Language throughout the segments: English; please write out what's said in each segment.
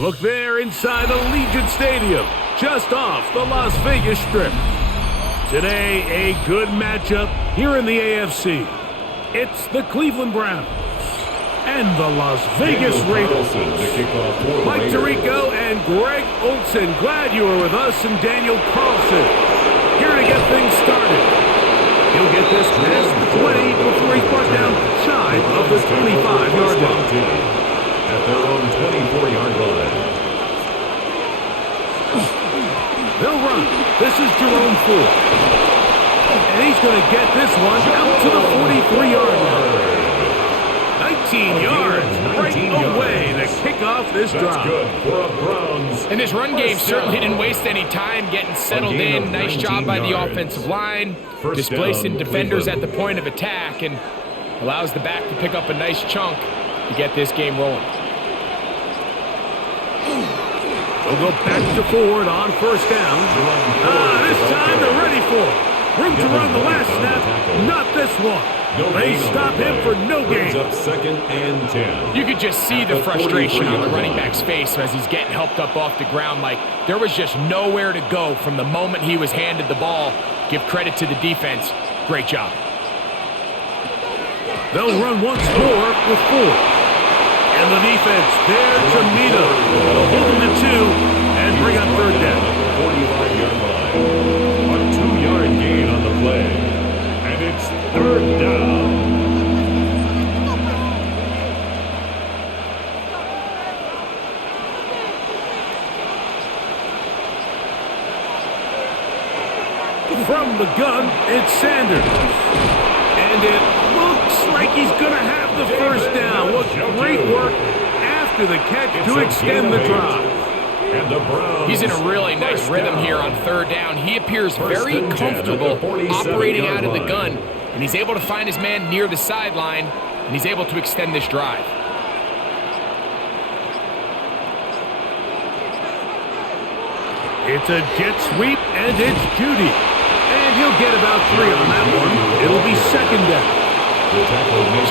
look there inside Allegiant Stadium, just off the Las Vegas Strip. Today, a good matchup here in the AFC. It's the Cleveland Browns and the Las Vegas Raiders. Mike Tirico and Greg Olson, glad you are with us, and Daniel Carlson here to get things started. He'll get this past the 20 before he's brought down shy of the 25-yard line. At their own 24-yard line. They'll run. This is Jerome Ford. And he's going to get this one out to the 43-yard line. 19 yards right away to kick off this drive. That's good for a Browns. And this run game certainly didn't waste any time getting settled in. Nice job by the offensive line, displacing defenders at the point of attack, and allows the back to pick up a nice chunk to get this game rolling. They'll go back to Ford on first down. This time they're ready for it. Room to run the last snap, not this one. They stop him for no gain. Up second and 10. You could just see the frustration on the running back's face as he's getting helped up off the ground. Like, there was just nowhere to go from the moment he was handed the ball. Give credit to the defense. Great job. They'll run once more with Ford. And the defense there to meet him. They'll hold him to 2 and bring up third down. 45-yard line. A 2-yard gain on the play. And it's third down. From the gun, it's Sanders. And it looks like he's going to have the first down. What great work after the catch to extend the drive. He's in a really nice rhythm here on third down. He appears very comfortable operating out of the gun, and he's able to find his man near the sideline, and he's able to extend this drive. It's a jet sweep, and it's Judy. And he'll get about 3 on that one. It'll be second down. So,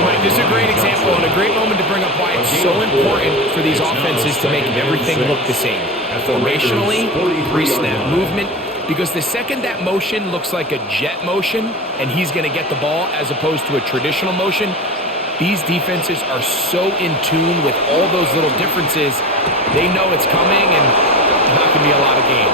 Mike, this is a great example and a great moment to bring up why it's so important for these offenses to make everything look the same. Formationally, pre-snap movement, because the second that motion looks like a jet motion and he's going to get the ball as opposed to a traditional motion, these defenses are so in tune with all those little differences. They know it's coming, and not going to be a lot of gain.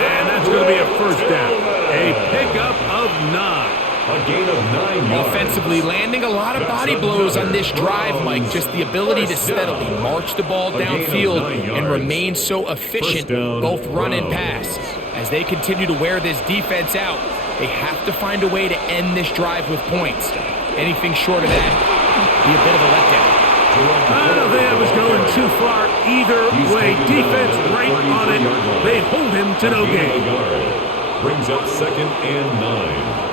And that's going to be a first down. A pickup of 9. A gain of 9 yards. Offensively, landing a lot of body blows on this drive, Mike. Just the ability to steadily march the ball downfield and remain so efficient, both run and pass. As they continue to wear this defense out, they have to find a way to end this drive with points. Anything short of that, be a bit of a letdown. I don't think it was going too far either way. Defense right on it. They hold him to no gain. Brings up second and 9.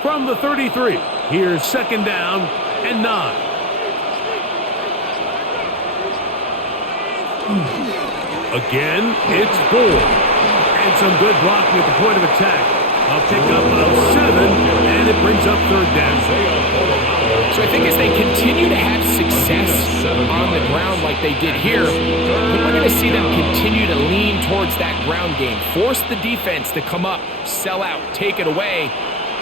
From the 33, here's second down and 9. Again, it's Ford. And some good blocking at the point of attack. A pickup of 7, and it brings up third down. So I think as they continue to have success on the ground like they did here, we're going to see them continue to lean towards that ground game. Force the defense to come up, sell out, take it away.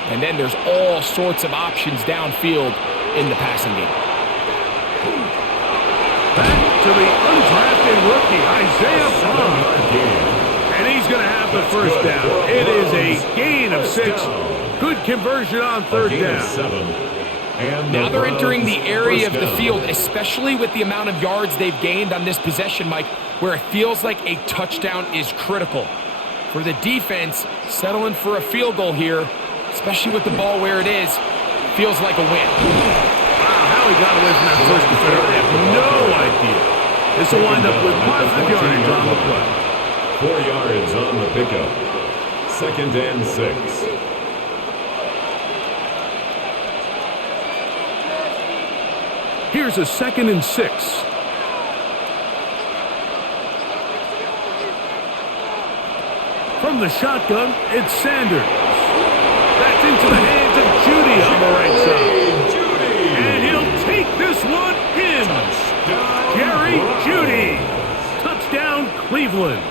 And then there's all sorts of options downfield in the passing game. Back to the undrafted rookie, Isaiah Bond. And he's going to have the first down. It is a gain of 6. Good conversion on third down. Now they're entering the area of the field, especially with the amount of yards they've gained on this possession, Mike, where it feels like a touchdown is critical. For the defense, settling for a field goal here, especially with the ball where it is, feels like a win. Wow, how he got away from that first defender, I have no idea. This will wind up with positive yardage on the play. 4 yards on the pickup. Second and 6. Here's a second and 6. From the shotgun, it's Sanders. That's into the hands of Judy on the right side. And he'll Cleveland.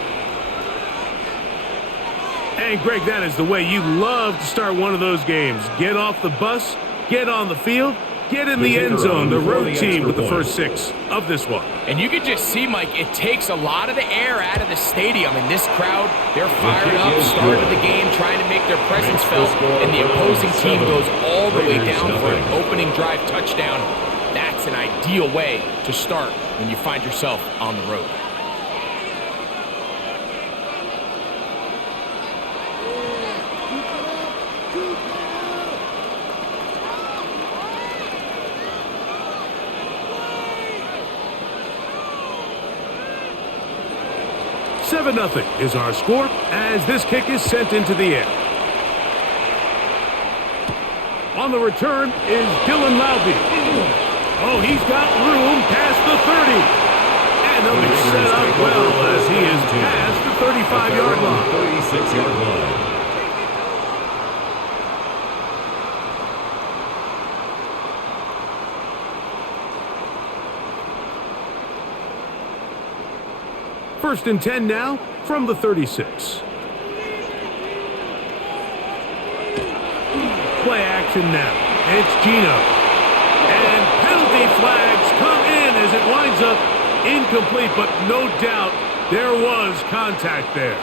And Greg, that is the way you love to start one of those games. Get off the bus, get on the field, get in the end zone. The road team with the first 6 of this one. And you can just see, Mike, it takes a lot of the air out of the stadium. And this crowd, they're fired up, started the game, trying to make their presence felt. And the opposing team goes all the way down for an opening drive touchdown. That's an ideal way to start when you find yourself on the road. Nothing is our score as this kick is sent into the air. On the return is Dylan Loudby. Oh, he's got room past the 30. And he'll be set up well as he is past the 35-yard line. 36-yard line. First and 10 now from the 36. Play action now. It's Gino. And penalty flags come in as it winds up incomplete, but no doubt there was contact there.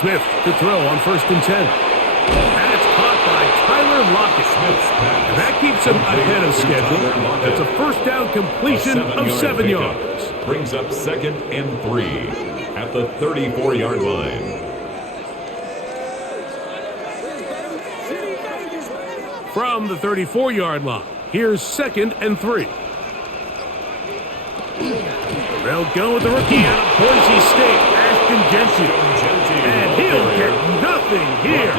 Smith to throw on first and 10. That's caught by Tyler Lockett. And that keeps him ahead of schedule. That's a first down completion of 7 yards. Brings up 2nd and 3 at the 34-yard line. From the 34-yard line, here's 2nd and 3. They'll go with the rookie out of Boise State, Ashton Gentry. And he'll get nothing here.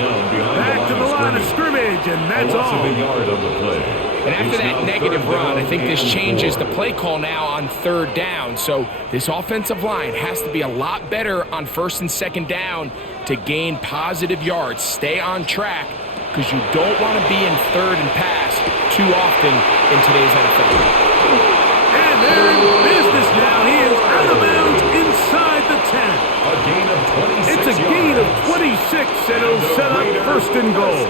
Back to the line of scrimmage, and that's all. And after that negative run, I think this changes the play call now on 3rd down. So this offensive line has to be a lot better on 1st and 2nd down to gain positive yards. Stay on track because you don't want to be in 3rd and pass too often in today's NFL. And they're in business now. He is out of bounds inside the 10. A gain of 26 It's a gain of 26, and it'll set up 1st and goal.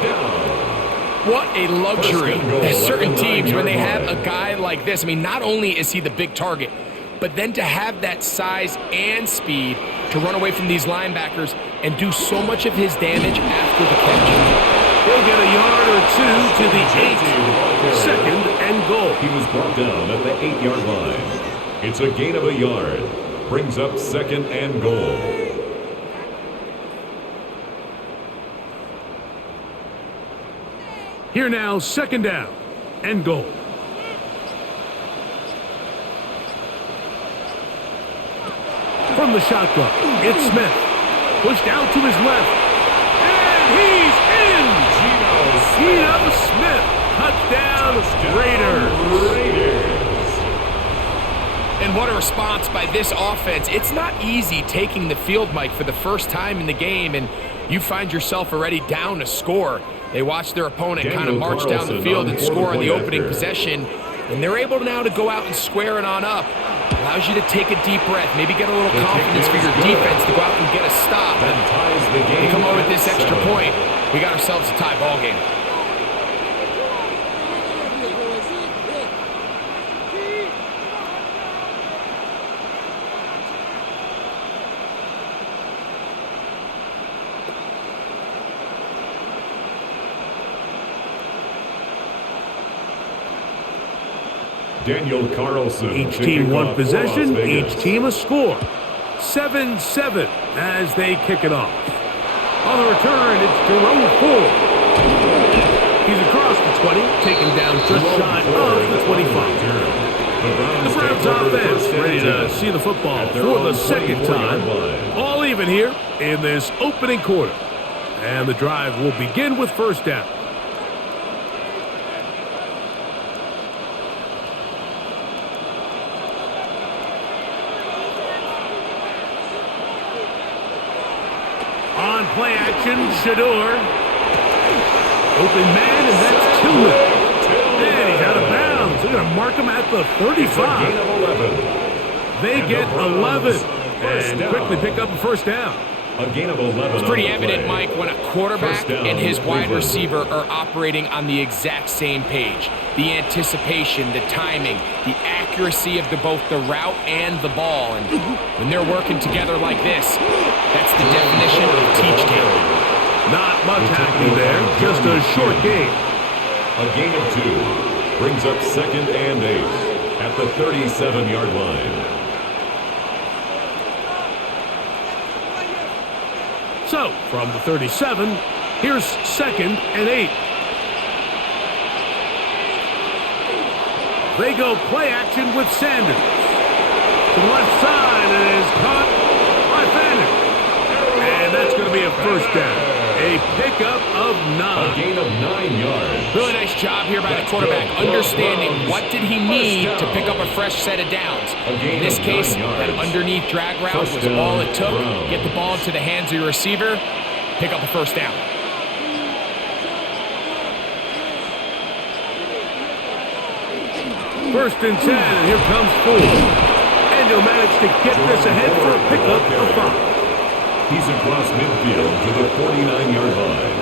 What a luxury. There's certain teams, when they have a guy like this, I mean, not only is he the big target, but then to have that size and speed to run away from these linebackers and do so much of his damage after the catch. He'll get a yard or 2 to the 8. 2nd and goal. He was brought down at the 8-yard line. It's a gain of a yard. Brings up 2nd and goal. Here now, 2nd down and goal. From the shotgun, it's Smith. Pushed out to his left. And he's in! Geno Smith. Touchdown, Raiders. And what a response by this offense. It's not easy taking the field, Mike, for the first time in the game, and you find yourself already down a score. They watch their opponent kind of march down the field and score on the opening possession, and they're able now to go out and square it on up. Allows you to take a deep breath, maybe get a little confidence for your defense to go out and get a stop. And you come over with this extra point, we got ourselves a tie ball game. Daniel Carlson. Each team one possession, each team a score. 7-7 as they kick it off. On the return, it's Jerome Ford. He's across the 20, taken down just shy of the 25. The Browns offense ready to see the football for the second time. All even here in this opening quarter. And the drive will begin with first down. play action. Shador. Open man, and that's Tillman. And he's out of bounds. They're going to mark him at the 35. Gain of 11. They get 11 First and down. quickly pick up a first down. A gain of 11. It's pretty on the evident, play. Mike, when a quarterback First down, and his wide Cleveland. receiver are operating on the exact same page. The anticipation, the timing, the accuracy of both the route and the ball. And when they're working together like this, that's the definition of teach game. Not much happening there, just a short game. A gain of 2 brings up 2nd and 8 at the 37-yard line. So, from the 37, here's 2nd and 8. They go play action with Sanders. To the left side, and it is caught by Fannin. And that's going to be a first down. A pickup of 9. A gain of 9 yards. Really nice job here by the quarterback, understanding what did he need to pick up a fresh set of downs. In this case, that underneath drag route was all it took. Get the ball into the hands of your receiver, pick up a first down. First and 10, and here comes Ford. And he'll manage to get this ahead for a pickup of 5. He's across midfield to the 49-yard line.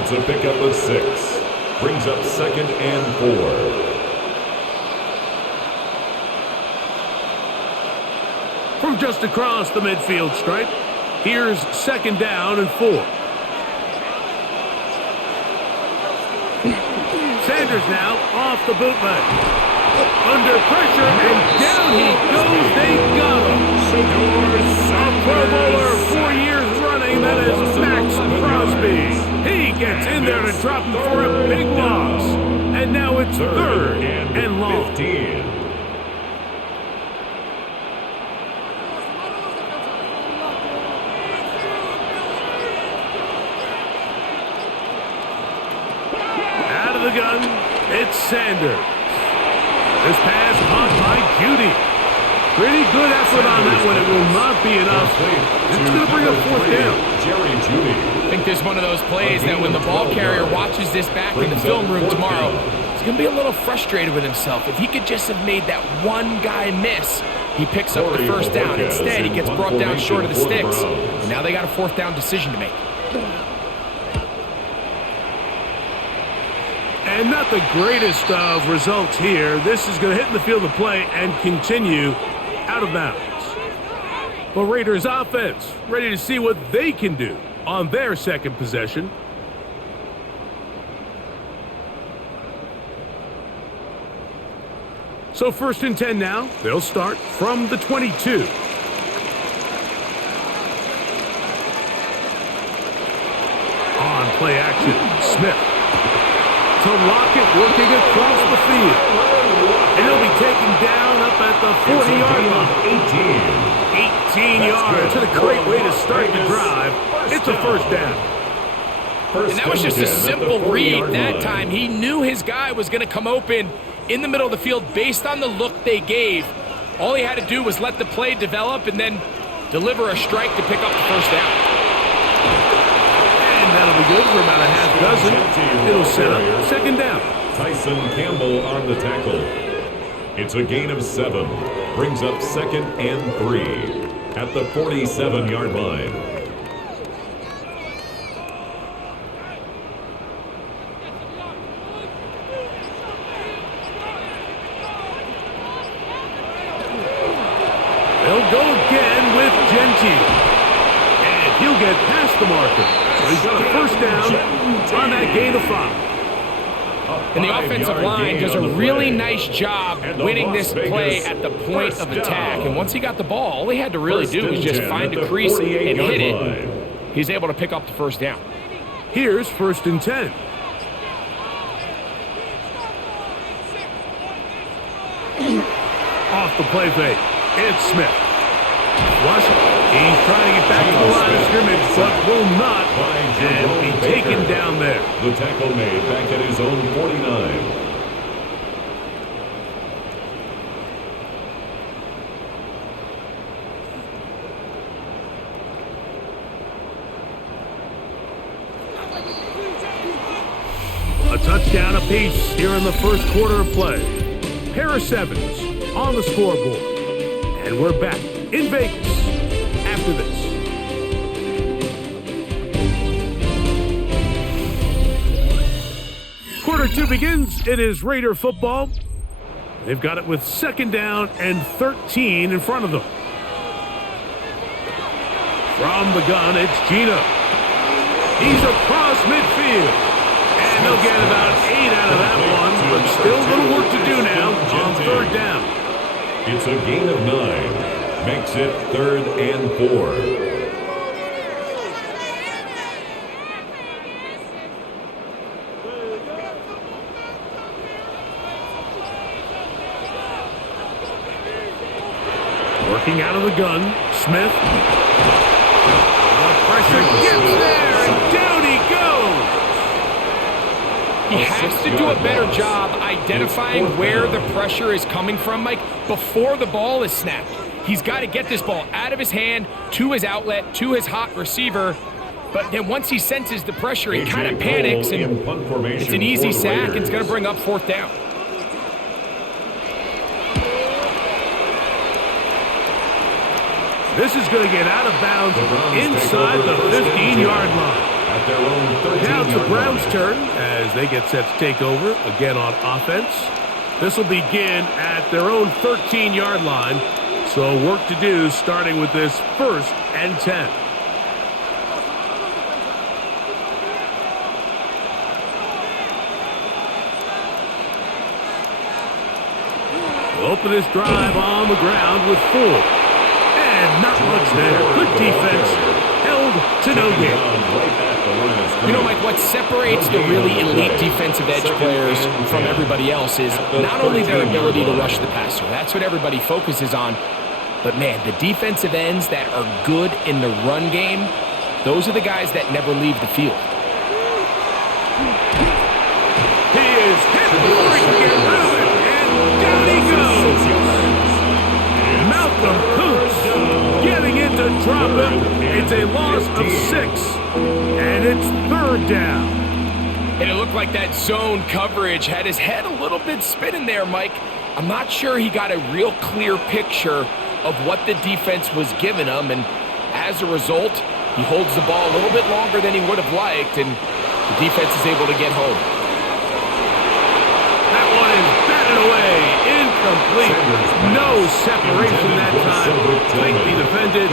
It's a pickup of 6. Brings up 2nd and 4. From just across the midfield stripe, here's 2nd down and 4. Sanders now off the bootleg. Under pressure, and down he goes. They got him. A Pro Bowler 4 years running, that is Max Crosby. He gets in there to drop him for a big loss. And now it's 3rd and long. 15. Out of the gun, it's Sanders. This pass caught by Judy. Pretty good effort on that one. It will not be enough. It's going to bring up 4th down. Jerry Judy. I think there's one of those plays that when the ball carrier watches this back in the film room tomorrow, he's going to be a little frustrated with himself. If he could just have made that one guy miss, he picks up the first down. Instead, he gets brought down short of the sticks. And now they got a 4th down decision to make. And not the greatest of results here. This is going to hit in the field of play and continue out of bounds. But Raiders offense ready to see what they can do on their second possession. So 1st and 10 now. They'll start from the 22. On play action, Smith. To Lockett working across the field. And he'll be taken down up at the 40-yard line. 18 yards. It's a great way to start the drive. It's a first down. And that was just a simple read that time. He knew his guy was going to come open in the middle of the field based on the look they gave. All he had to do was let the play develop and then deliver a strike to pick up the first down. And that'll be good for about a half dozen. It'll set up 2nd down. Tyson Campbell on the tackle. It's a gain of 7. Brings up 2nd and 3 at the 47-yard line. They'll go again with Gentile. And he'll get past the marker. So he's got a first down on that gain of 5. And the offensive line does a really nice job winning this play at the point of attack. And once he got the ball, all he had to really do was just find a crease and hit it. He's able to pick up the first down. Here's 1st and 10. Off the play fake, it's Smith. Flush. He's trying to get back to the line of scrimmage, but will not. And be taken down there. The tackle made back at his own 49. A touchdown apiece here in the first quarter of play. Pair of sevens on the scoreboard. And we're back in Vegas after this. Quarter two begins. It is Raider football. They've got it with 2nd down and 13 in front of them. From the gun, it's Gino. He's across midfield. And they'll get about 8 out of that one, but still a little work to do now on 3rd down. It's a gain of 9. Makes it 3rd and 4. Working out of the gun, Smith. The pressure gets there, and down he goes. He has to do a better job identifying where the pressure is coming from, Mike, before the ball is snapped. He's got to get this ball out of his hand, to his outlet, to his hot receiver. But then once he senses the pressure, he kind of panics, and it's an easy sack, and it's going to bring up 4th down. This is going to get out of bounds inside the 15-yard line. Now it's the Browns' turn as they get set to take over again on offense. This will begin at their own 13-yard line. So work to do starting with this 1st and 10. We'll open this drive on the ground with 4. And not much there. Good defense. Held to no gain. You know, Mike, what separates the really elite defensive edge players from everybody else is not only their ability to rush the passer. That's what everybody focuses on. But, man, the defensive ends that are good in the run game, those are the guys that never leave the field. He is hit before he can get rid of it, and down he goes. Malcolm Coots getting in to drop him. It's a loss of 6, and it's 3rd down. And it looked like that zone coverage had his head a little bit spinning there, Mike. I'm not sure he got a real clear picture of what the defense was giving him, and as a result, he holds the ball a little bit longer than he would have liked, and the defense is able to get home. That one is batted away, incomplete. No separation that time. Tightly defended.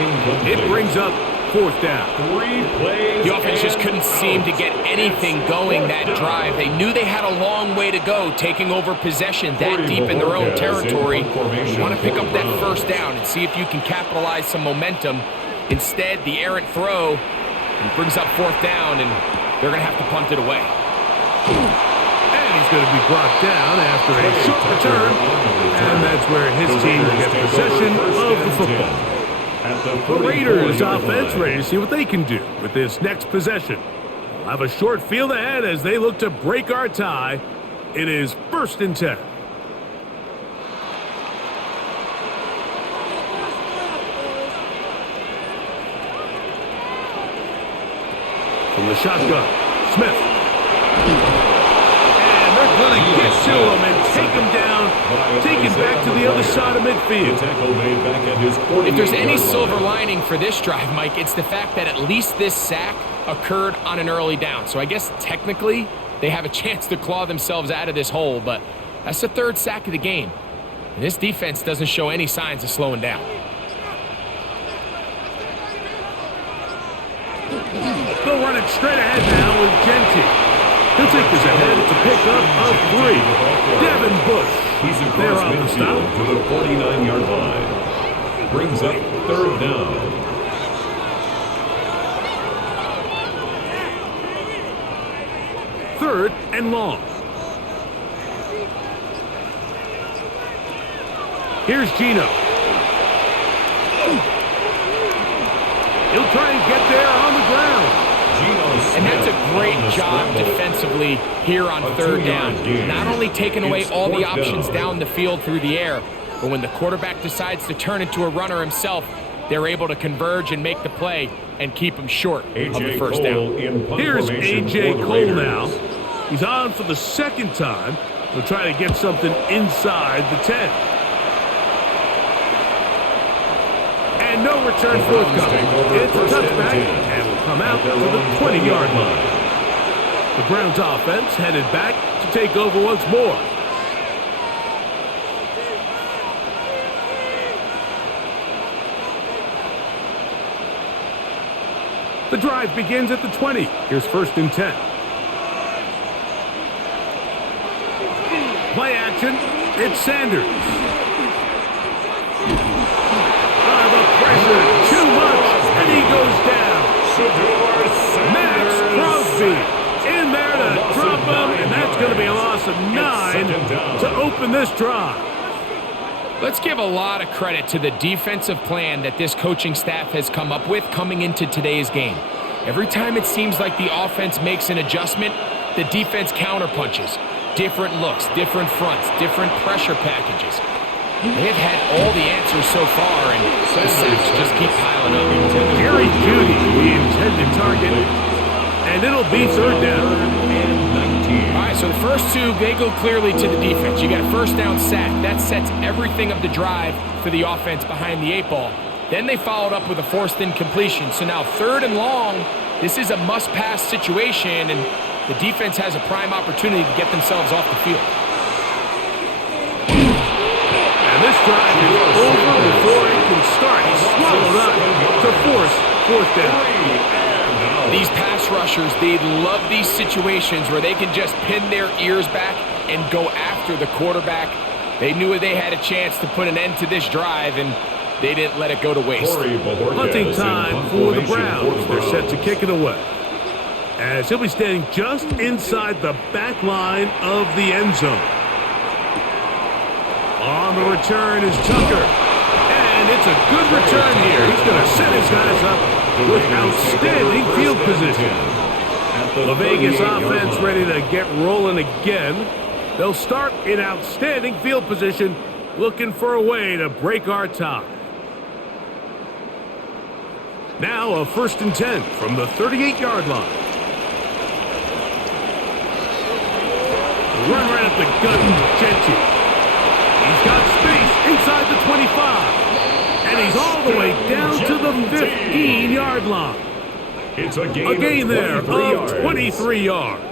It brings up 4th down. The offense just couldn't seem to get anything going that drive. They knew they had a long way to go, taking over possession that deep in their own territory. You want to pick up that 1st down and see if you can capitalize some momentum. Instead, the errant throw brings up 4th down, and they're going to have to punt it away. And he's going to be brought down after a short return, and that's where his team will get possession of the football. The Raiders offense ready to see what they can do with this next possession. We'll have a short field ahead as they look to break our tie. It is 1st and 10. From the shotgun, Smith. And they're going to get to him and take him down, take him back to the other side of midfield. If there's any silver lining for this drive, Mike, it's the fact that at least this sack occurred on an early down. So I guess technically they have a chance to claw themselves out of this hole, but that's the 3rd sack of the game. And this defense doesn't show any signs of slowing down. They'll run it straight ahead now with Genty. He'll take this ahead. It's a pickup of 3. Devin Bush. He's They're across on the stop. midfield to the 49-yard line. Brings up 3rd down. Third and long. Here's Gino. He'll try and get there on the ground. And that's a great job defensively here on 3rd down. Not only taking away all the options down the field through the air, but when the quarterback decides to turn into a runner himself, they're able to converge and make the play and keep him short of the 1st down. Here's A.J. Cole now. He's on for the second time. He'll try to get something inside the 10. And no return forthcoming. It's a touchback and will come out to the 20-yard line. The Browns offense headed back to take over once more. The drive begins at the 20. Here's 1st and 10. Play action. It's Sanders. The pressure, too much, and he goes down. Max Crosby in there to drop him, and that's going to be a loss of 9 to open this drive. Let's give a lot of credit to the defensive plan that this coaching staff has come up with coming into today's game. Every time it seems like the offense makes an adjustment, the defense counterpunches. Different looks, different fronts, different pressure packages. They've had all the answers so far, and the sacks just keep piling up. Jerry Jeudy, the intended target, and it'll be 3rd down. All right, so the first two, they go clearly to the defense. You got a 1st down sack. That sets everything of the drive for the offense behind the 8 ball. Then they followed up with a forced incompletion. So now 3rd and long, this is a must-pass situation, and the defense has a prime opportunity to get themselves off the field. And this drive is over before it can start. He's swallowed up to force 4th down. These pass rushers, they love these situations where they can just pin their ears back and go after the quarterback. They knew they had a chance to put an end to this drive, and they didn't let it go to waste. Punting time for the Browns. They're set to kick it away, as he'll be standing just inside the back line of the end zone. On the return is Tucker, and it's a good return here. He's going to set his guys up with outstanding field position. The Vegas offense ready to get rolling again. They'll start in outstanding field position, looking for a way to break our tie. Now a 1st and 10 from the 38-yard line. Run right up the gut of Gentry. He's got space inside the 25. And he's all the way down to the 15-yard line. It's a gain there of 23 yards.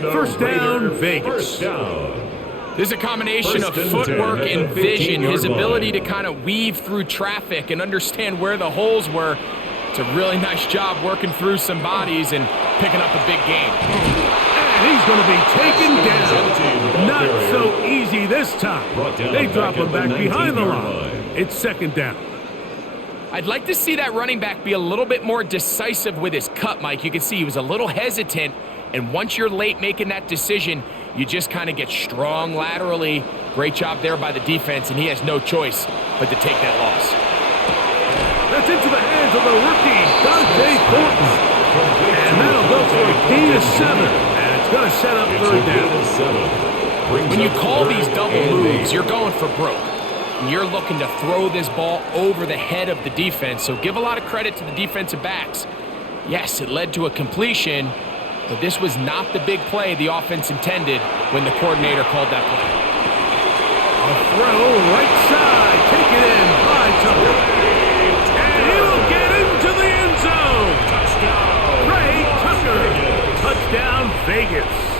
First down, Vegas. There's a combination of footwork and vision, his ability to kind of weave through traffic and understand where the holes were. It's a really nice job working through some bodies and picking up a big gain. And he's going to be taken down. Not so easy this time. They drop him back behind the line. It's 2nd down. I'd like to see that running back be a little bit more decisive with his cut, Mike. You can see he was a little hesitant, and once you're late making that decision, you just kind of get strong laterally. Great job there by the defense, and he has no choice but to take that loss. That's into the hands of the rookie, Dante Thornton. And that'll go for a gain of 7, and it's going to set up 3rd down. When you call these double moves, you're going for broke. You're looking to throw this ball over the head of the defense, so give a lot of credit to the defensive backs. Yes, it led to a completion, but this was not the big play the offense intended when the coordinator called that play. A throw right side, take it in by Tucker. And he'll get into the end zone. Touchdown, Ray Tucker. Touchdown, Vegas.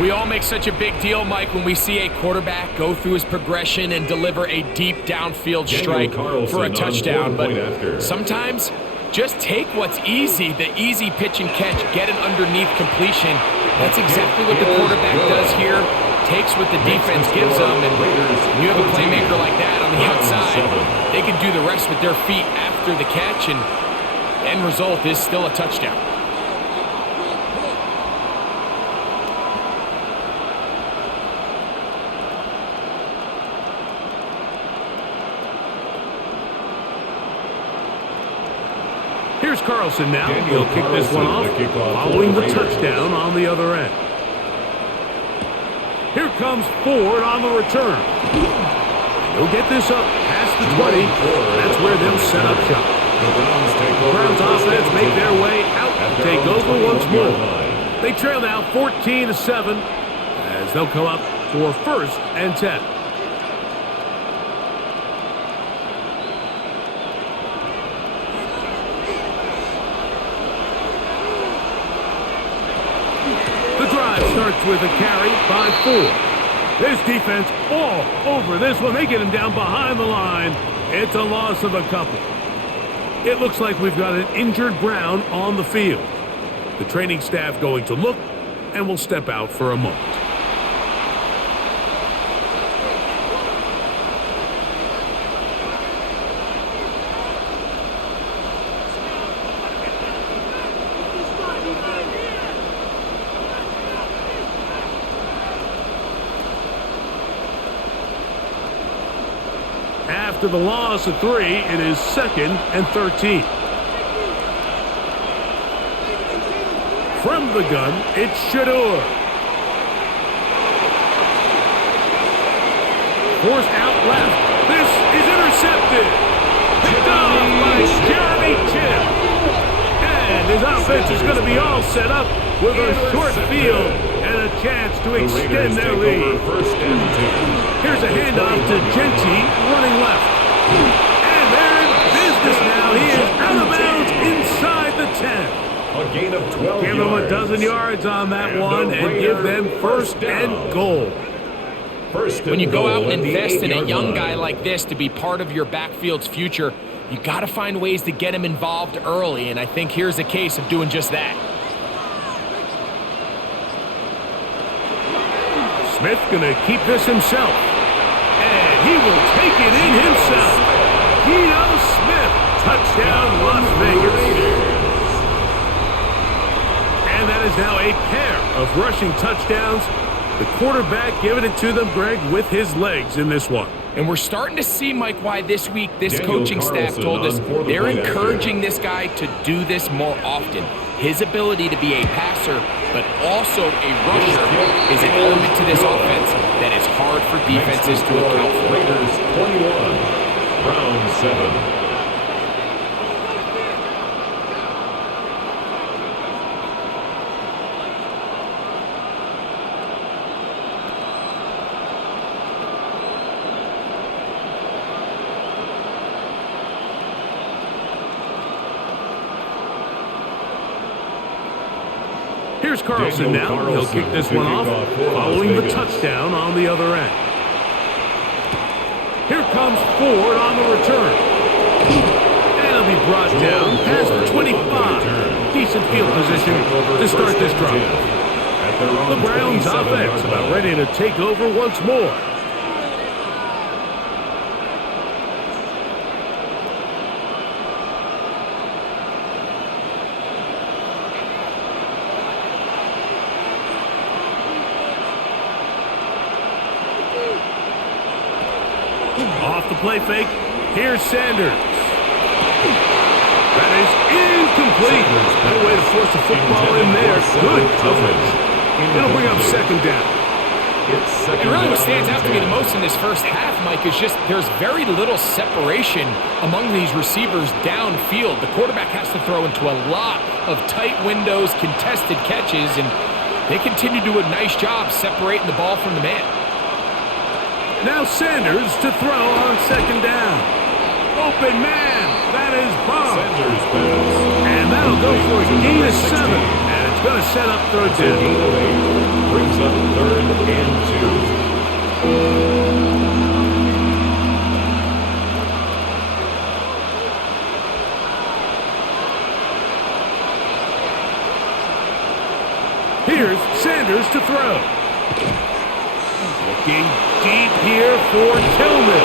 We all make such a big deal, Mike, when we see a quarterback go through his progression and deliver a deep downfield strike for a touchdown. But sometimes, just take what's easy, the easy pitch and catch, get an underneath completion. That's exactly what the quarterback does here. Takes what the defense gives them, and when you have a playmaker like that on the outside, they can do the rest with their feet after the catch, and the end result is still a touchdown. Here's Carlson now. He'll kick this one off, following the touchdown on the other end. Here comes Ford on the return. He'll get this up past the 20. That's where they'll set up shop. The Browns offense make their way out to take over once more. They trail now 14-7 as they'll come up for 1st and 10. The drive starts with a carry by 4. This defense all over this one. They get him down behind the line. It's a loss of a couple. It looks like we've got an injured Brown on the field. The training staff going to look and will step out for a moment. After the loss of 3, it is 2nd and 13. From the gun, it's Shador. Forced out left. This is intercepted. Picked off by Jeremy Chinn. And his offense is going to be all set up with a short field and a chance to extend their lead. Here's a handoff to Genty, running left. And they're in business now. He is out of bounds inside the 10. A gain of 12 Give them a dozen yards on that one and give them 1st and goal. When you go out and invest in a young guy like this to be part of your backfield's future, you got to find ways to get him involved early, and I think here's a case of doing just that. Smith going to keep this himself. And he will take it in himself. Geno Smith, touchdown Las Vegas. And that is now a pair of rushing touchdowns. The quarterback giving it to them, Greg, with his legs in this one. And we're starting to see, Mike, why this week this coaching staff told us they're encouraging this guy to do this more often. His ability to be a passer, but also a rusher, is an element to this offense that is hard for defenses to account for. Raiders 21, Browns 7. Here's Carlson now. He'll kick this one off, following the touchdown on the other end. Here comes Ford on the return. And he'll be brought down past the 25. Decent field position to start this drive. The Browns offense about ready to take over once more. Off the play fake, here's Sanders. That is incomplete. No way to force the football in there. Good coverage. It'll bring up 2nd down. And really what stands out to me the most in this first half, Mike, is just there's very little separation among these receivers downfield. The quarterback has to throw into a lot of tight windows, contested catches, and they continue to do a nice job separating the ball from the man. Now Sanders to throw on 2nd down. Open man. That is Bob. And that'll go for a gain of 7. And it's going to set up 3rd down. Brings up 3rd and 2. Here's Sanders to throw. Looking deep here for Tillman.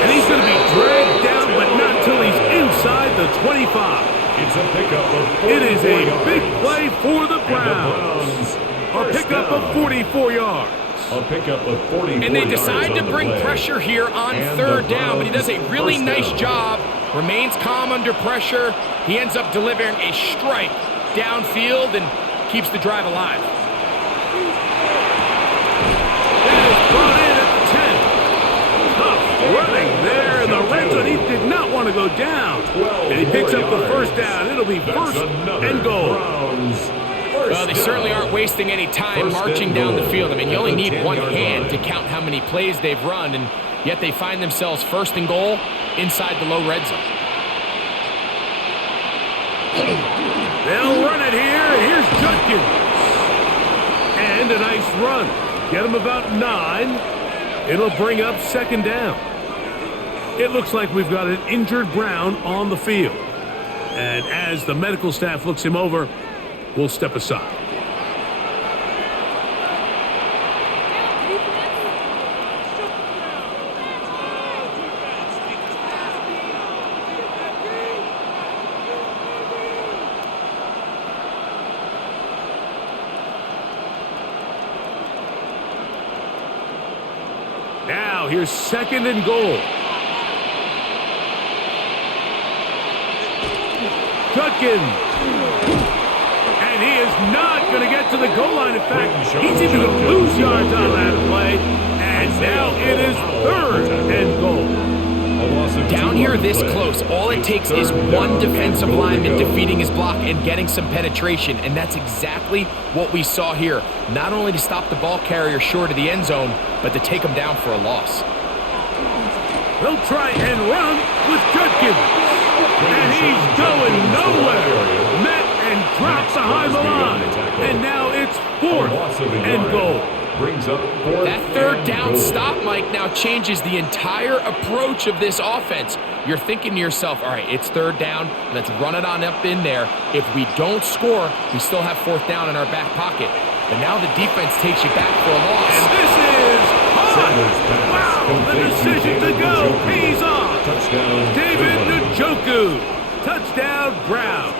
And he's going to be dragged down, but not till he's inside the 25. It's a pickup of It is a big play for the Browns. A pickup of 44 yards. A pickup of 44 yards. And they decide to bring pressure here on 3rd down, but he does a really nice job. Remains calm under pressure. He ends up delivering a strike downfield and keeps the drive alive. Brought in at the 10. Tough running there in the red zone. He did not want to go down. And he picks up the 1st down. It'll be 1st and goal. Well, they certainly aren't wasting any time marching down the field. I mean, you only need one hand to count how many plays they've run, and yet they find themselves first and goal inside the low red zone. They'll run it here. Here's Judkins. And a nice run. Get him about 9. It'll bring up second down. It looks like we've got an injured Brown on the field. And as the medical staff looks him over, we'll step aside. Now here's second and goal. Judkins. And he is not going to get to the goal line. In fact, he's even going to lose yards on that play. And now it is third and goal. Down here this close, all it takes is one defensive lineman defeating his block and getting some penetration, and that's exactly what we saw here. Not only to stop the ball carrier short of the end zone, but to take him down for a loss. They'll try and run with Judkins. And he's going nowhere. Met and dropped behind the line. And now it's fourth and goal. That third down stop, Mike, now changes the entire approach of this offense. You're thinking to yourself, all right, it's third down. Let's run it on up in there. If we don't score, we still have fourth down in our back pocket. But now the defense takes you back for a loss. And this is hot. Wow, the decision to go pays off. Touchdown, David Njoku. Touchdown, Browns.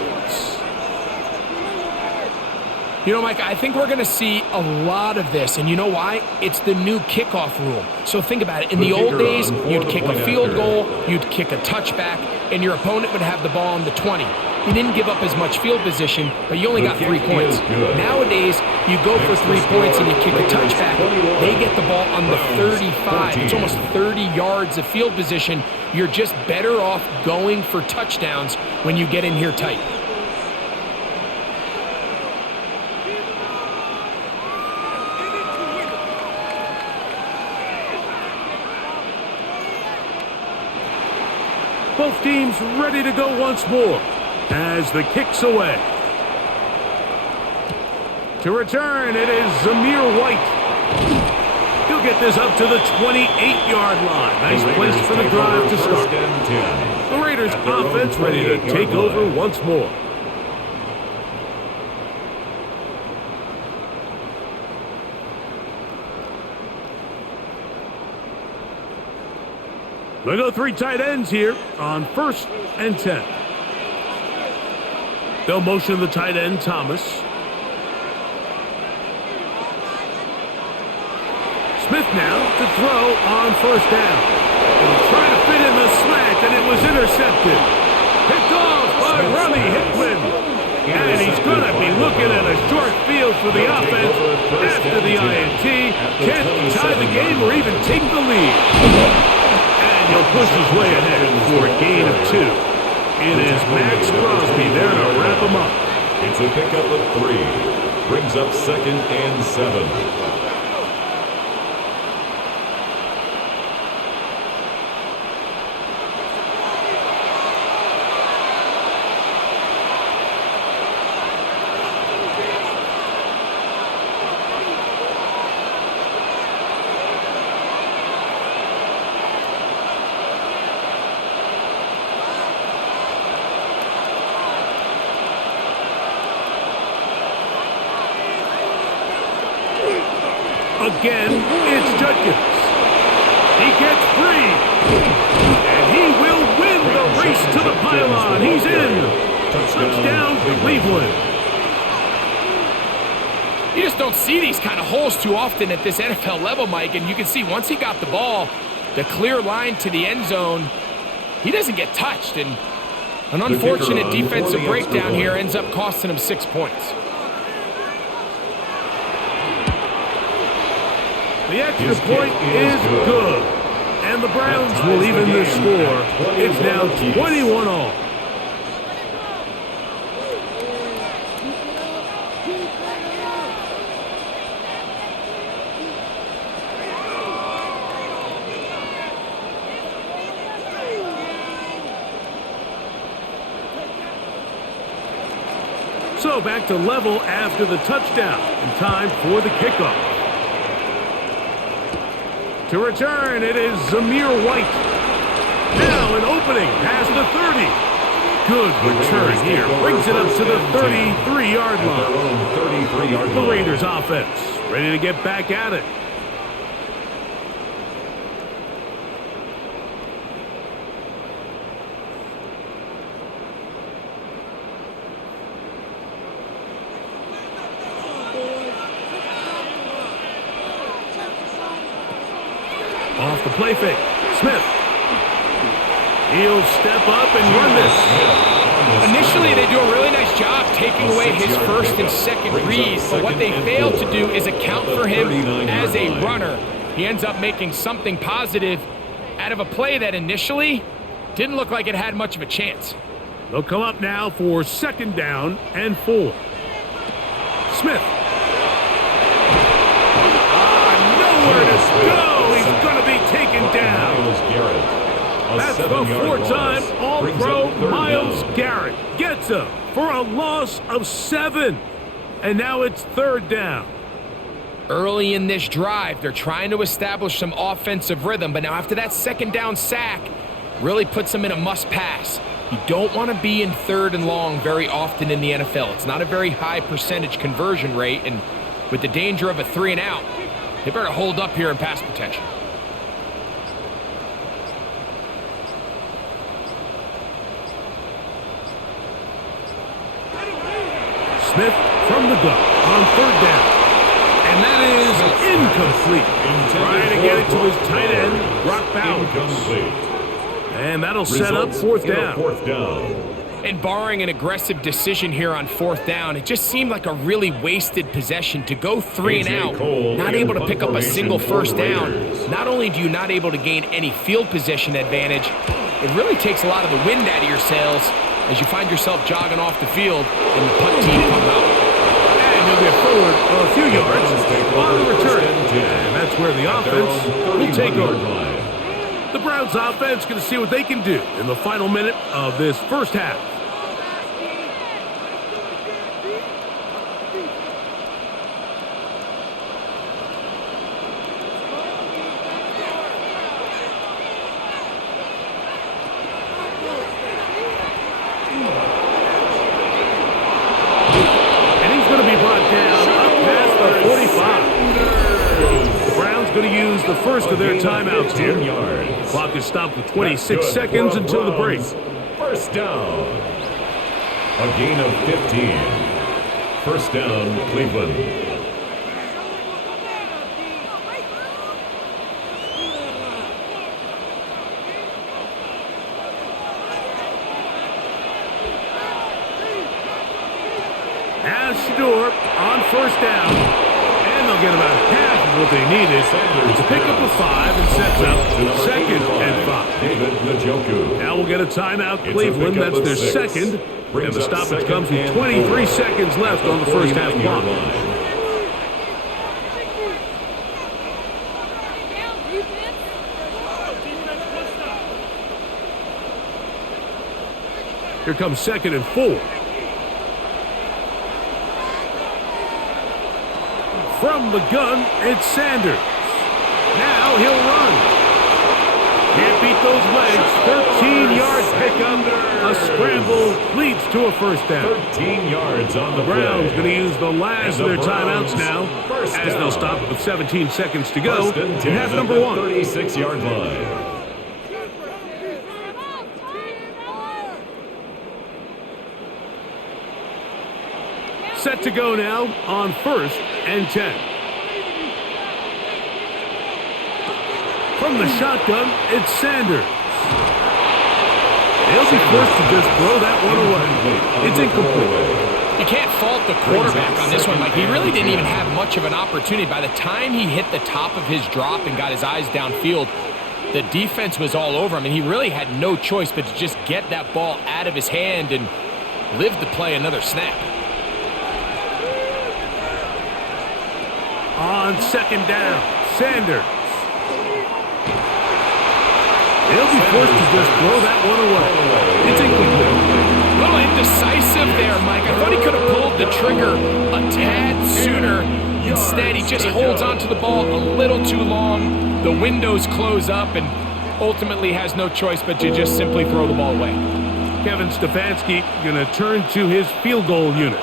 You know, Mike, I think we're going to see a lot of this, and you know why? It's the new kickoff rule. So think about it. In the old days, you'd kick a field goal, you'd kick a touchback, and your opponent would have the ball on the 20. You didn't give up as much field position, but you only got 3 points. Nowadays, you go for 3 points and you kick a touchback. They get the ball on the 35. It's almost 30 yards of field position. You're just better off going for touchdowns when you get in here tight. Both teams ready to go once more as the kick's away. To return, it is Zamir White. He'll get this up to the 28-yard line. Nice place for the drive to start. The Raiders offense ready to take over once more. They'll go 3 tight ends here on 1st and 10. They'll motion the tight end, Thomas. Smith now to throw on 1st down. He'll try to fit in the slant, and it was intercepted. Picked off by Ronnie Hickman. And he's going to be looking at a short field for the offense after the INT. Can't tie the game or even take the lead. He'll push his way ahead for a gain of 2. It is Max Crosby there to wrap him up. It's a pickup of 3. Brings up 2nd and 7. Again, it's Judkins. He gets free. And he will win the race to the pylon. He's in. Touchdown, Cleveland. You just don't see these kind of holes too often at this NFL level, Mike. And you can see once he got the ball, the clear line to the end zone, he doesn't get touched. And an unfortunate defensive breakdown here ends up costing him 6 points. The extra point is good. And the Browns will even the score. It's now 21-all. So back to level after the touchdown, and time for the kickoff. To return, it is Zamir White. Now an opening past the 30. Good return here. Brings it up to the 33-yard line. The Raiders offense ready to get back at it. Off the play fake. Smith. He'll step up and run this. Initially, they do a really nice job taking away his first and second reads, but what they fail to do is account for him as a runner. He ends up making something positive out of a play that initially didn't look like it had much of a chance. They'll come up now for 2nd down and 4. Smith. Nowhere to go. He's going to be taken down. That's the 4-time All-Pro Myles Garrett. Gets him for a loss of 7. And now it's 3rd down. Early in this drive, they're trying to establish some offensive rhythm, but now after that 2nd down sack, really puts them in a must-pass. You don't want to be in 3rd and long very often in the NFL. It's not a very high percentage conversion rate, and with the danger of a 3-and-out, they better hold up here in pass protection. Smith from the gun on 3rd down. And that is incomplete. Trying to get it to his tight end, Brock Bowers. And that'll set up 4th down. And barring an aggressive decision here on 4th down, it just seemed like a really wasted possession to go 3-and-out, not able to pick up a single 1st down. Not only do you not able to gain any field position advantage, it really takes a lot of the wind out of your sails as you find yourself jogging off the field and the punt team come out. And he'll get forward a few yards on the return. And that's where the offense will take over. The Browns offense going to see what they can do in the final minute of this first half. And he's going to be brought down up past the 45. The Browns going to use the first of their timeouts here. Clock is stopped with 26 seconds until the break. 1st down. A gain of 15. 1st down, Cleveland. As Shador on 1st down. And they'll get about half of what they needed to pick up a 5 and sets up 2nd and 5. Now we'll get a timeout, Cleveland. That's their 2nd. And the stoppage comes with 23 seconds left on the first half clock. Here comes 2nd and 4. From the gun, it's Sanders. Now he'll run. Can't beat those legs. 13-yard pickup. A scramble leads to a 1st down. 13 yards on the Browns going to use the last of their timeouts now as they'll stop with 17 seconds to go in half number 1. 36-yard line. Set to go now on 1st and 10. From the shotgun, it's Sanders. He'll be forced to just throw that one away. It's incomplete. You can't fault the quarterback on this one, Mike. He really didn't even have much of an opportunity. By the time he hit the top of his drop and got his eyes downfield, the defense was all over him, and he really had no choice but to just get that ball out of his hand and live to play another snap. On 2nd down, Sanders. He'll be forced to just throw that one away. It's incomplete. Little decisive there, Mike. I thought he could have pulled the trigger a tad sooner. Instead, he just holds onto the ball a little too long. The windows close up and ultimately has no choice but to just simply throw the ball away. Kevin Stefanski going to turn to his field goal unit.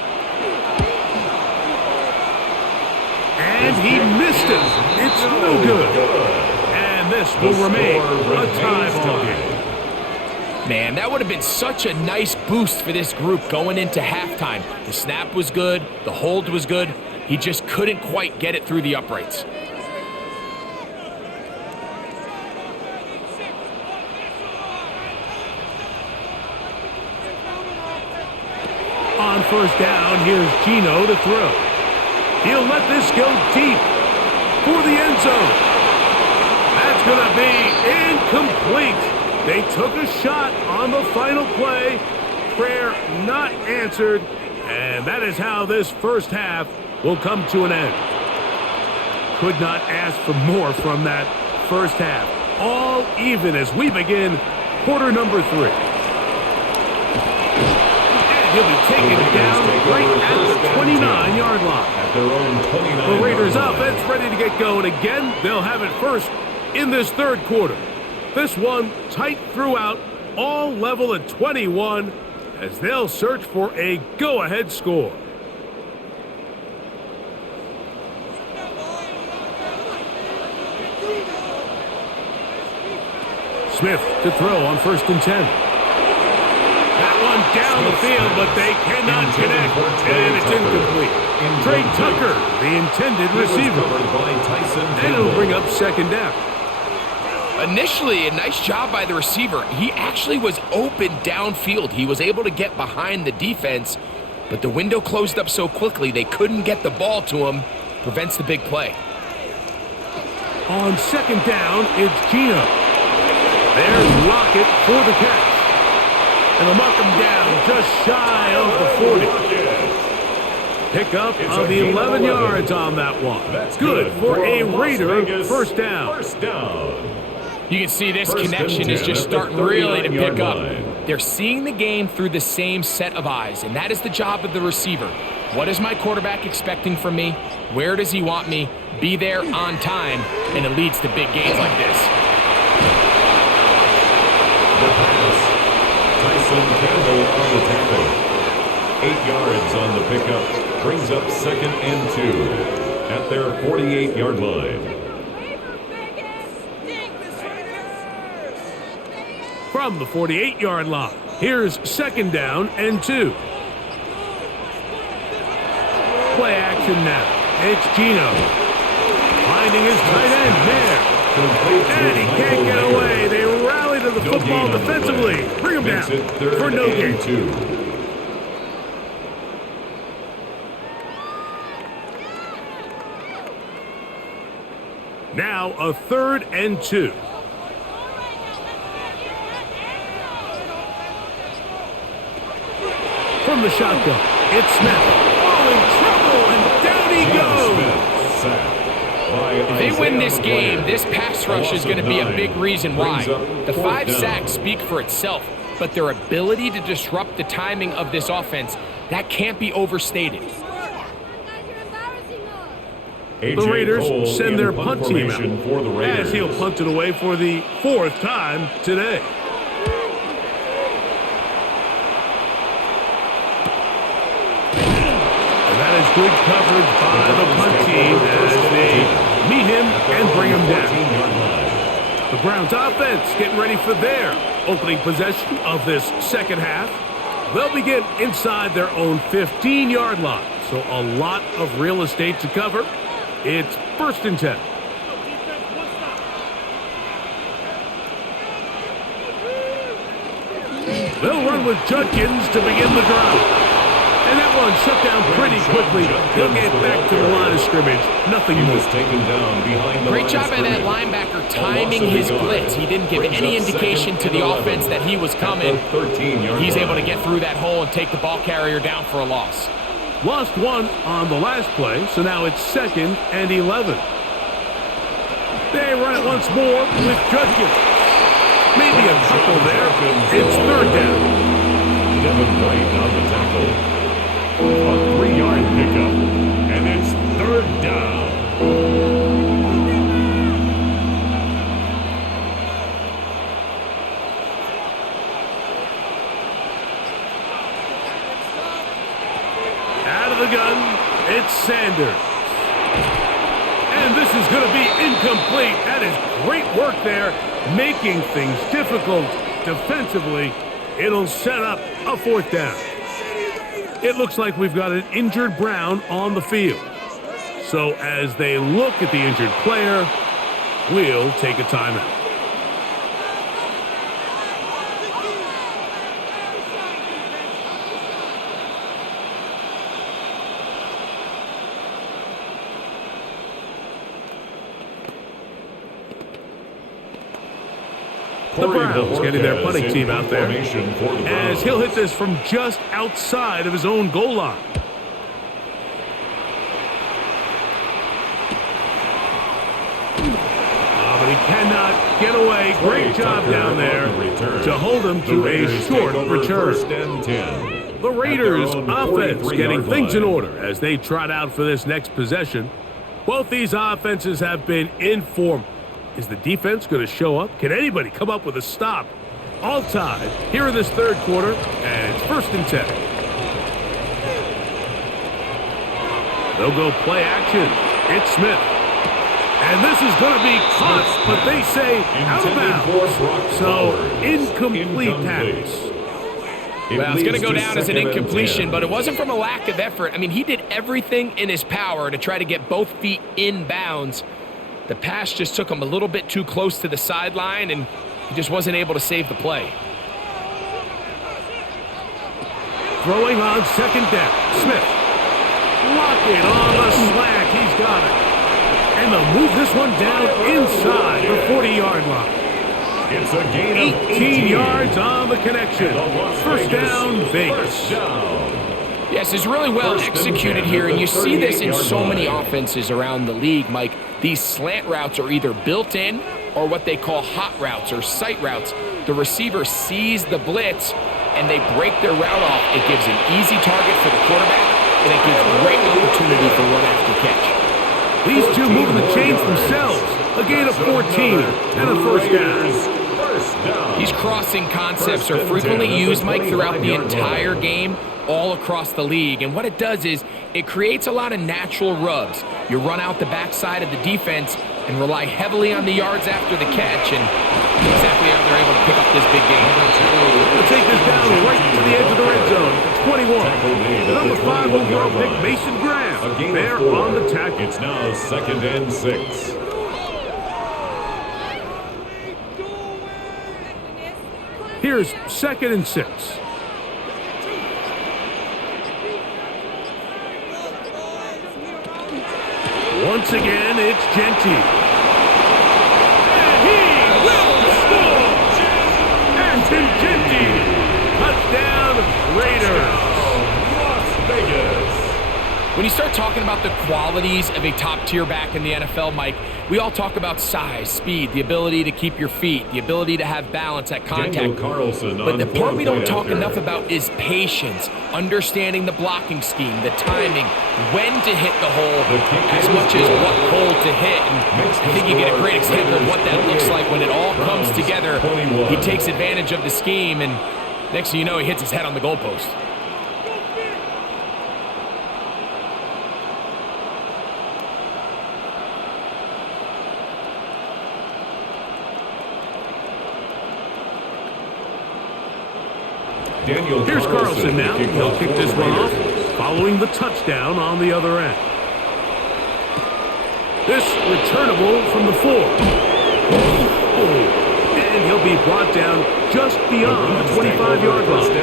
And he missed it. It's no good. And this will remain a tie ball game. Man, that would have been such a nice boost for this group going into halftime. The snap was good. The hold was good. He just couldn't quite get it through the uprights. On first down, here's Gino to throw. He'll let this go deep for the end zone. That's going to be incomplete. They took a shot on the final play. Prayer not answered. And that is how this first half will come to an end. Could not ask for more from that first half. All even as we begin quarter number 3. He'll be taken down right at the 29-yard line. At their own 29. The Raiders offense ready to get going again. They'll have it first in this third quarter. This one tight throughout, all level at 21 as they'll search for a go-ahead score. Smith to throw on first and 10. That one down the field, but they cannot connect, and it's incomplete. Trey Tucker, the intended receiver. And it'll bring up second down. Initially, a nice job by the receiver. He actually was open downfield. He was able to get behind the defense, but the window closed up so quickly they couldn't get the ball to him. Prevents the big play. On second down, it's Gino. There's Lockett for the catch. And they'll mark him down just shy of the 40. Pickup of the 11 yards on that one. That's good for a Raider first down. You can see this connection is just starting really to pick up. They're seeing the game through the same set of eyes, and that is the job of the receiver. What is my quarterback expecting from me? Where does he want me? Be there on time, and it leads to big gains like this. The pass. Tyson Campbell on the tackle. 8 yards on the pickup. Brings up second and 2 at their 48-yard line. From the 48-yard line, here's second down and 2. Play action now. It's Gino. Finding his tight end there. And he can't get away. They rally to the football defensively. Bring him down for no gain. Now a third and 2. From the shotgun, it's Smith. Oh, in trouble, and down he goes. If they win this game, this pass rush is going to be a big reason why. The 5 sacks speak for itself, but their ability to disrupt the timing of this offense, that can't be overstated. The Raiders send their punt team out as he'll punt it away for the 4th time today. And that is good coverage by the punt team as they meet him and bring him down. The Browns offense getting ready for their opening possession of this second half. They'll begin inside their own 15-yard line, so a lot of real estate to cover. It's first and 10. They'll run with Judkins to begin the drive. And that one shut down pretty quickly. He'll get back to the line of scrimmage. Nothing more. Great job by that linebacker timing his blitz. He didn't give any indication to the offense that he was coming. He's able to get through that hole and take the ball carrier down for a loss. Lost one on the last play, so now it's second and 11. They run it once more with Judkins. Maybe a couple there. It's third down. Devin White on the tackle. A 3-yard pickup, and it's third down. Out of the gun, it's Sanders. And this is going to be incomplete. That is great work there, making things difficult defensively. It'll set up a fourth down. It looks like we've got an injured Brown on the field. So as they look at the injured player, we'll take a timeout. The Browns getting their punting team out there as he'll hit this from just outside of his own goal line. But he cannot get away. Great job down there to hold him to a short return. The Raiders offense getting things in order as they trot out for this next possession. Both these offenses have been in form. Is the defense going to show up? Can anybody come up with a stop? All tied here in this third quarter, and it's 1st and 10. They'll go play action. It's Smith. And this is going to be caught, but they say out of bounds. So, incomplete pass. Well, it's going to go down as an incompletion, but it wasn't from a lack of effort. I mean, he did everything in his power to try to get both feet in bounds. The pass just took him a little bit too close to the sideline, and he just wasn't able to save the play. Throwing on second down. Smith. Locking on the slant. He's got it. And they'll move this one down inside the 40-yard line. It's a gain of 18 yards on the connection. First down, Vegas. Yes, it's really well executed here, and you see this in so many offenses around the league, Mike. These slant routes are either built in or what they call hot routes or sight routes. The receiver sees the blitz, and they break their route off. It gives an easy target for the quarterback, and it gives great opportunity for run after catch. These two moving the chains themselves. A gain of 14 and a first down. These crossing concepts are frequently used, Mike, throughout the entire game, all across the league. And what it does is it creates a lot of natural rubs. You run out the backside of the defense and rely heavily on the yards after the catch, and exactly how they're able to pick up this big game. We'll take this down right to the edge of the red zone. 21. Number 5 overall pick, Mason Graham. They're on the tackle. It's now 2nd and 6. Here's 2nd and 6. Once again, it's Genty. And he will score! Anton Genty! Touchdown, Raiders! Las Vegas. When you start talking about the qualities of a top-tier back in the NFL, Mike, we all talk about size, speed, the ability to keep your feet, the ability to have balance at contact. But the part we don't talk enough about is patience, understanding the blocking scheme, the timing, when to hit the hole, as much as what hole to hit. And I think you get a great example of what that looks like when it all comes together. He takes advantage of the scheme, and next thing you know, he hits his head on the goalpost. Here's Carlson now. He'll kick this one off, following the touchdown on the other end. This returnable from the 4. And he'll be brought down just beyond the 25-yard line.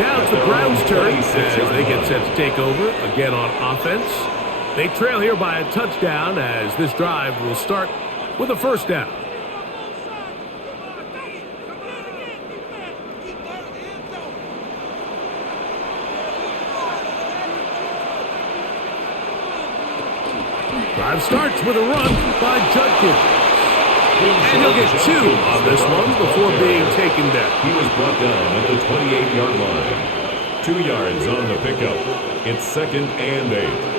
Now it's the Browns' turn as they get set to take over again on offense. They trail here by a touchdown as this drive will start with a first down. Drive starts with a run by Judkins. And he'll get 2 on this one before being taken down. He was brought down at the 28-yard line. 2 yards on the pickup. It's 2nd and 8.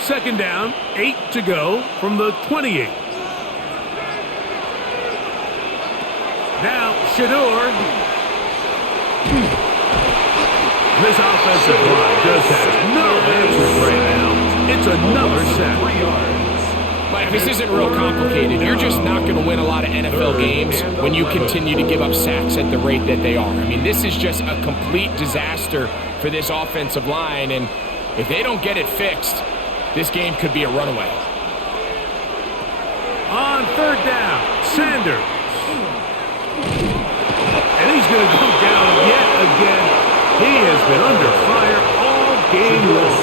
Second down, 8 to go from the 28. Now, Shador. This offensive line just has no answers right now. It's another sack. 3 yards. Mike, this isn't real complicated. You're just not going to win a lot of NFL games when you continue to give up sacks at the rate that they are. I mean, this is just a complete disaster for this offensive line, and if they don't get it fixed, this game could be a runaway. On third down, Sanders. And he's going to go down yet again. He has been under fire all game long.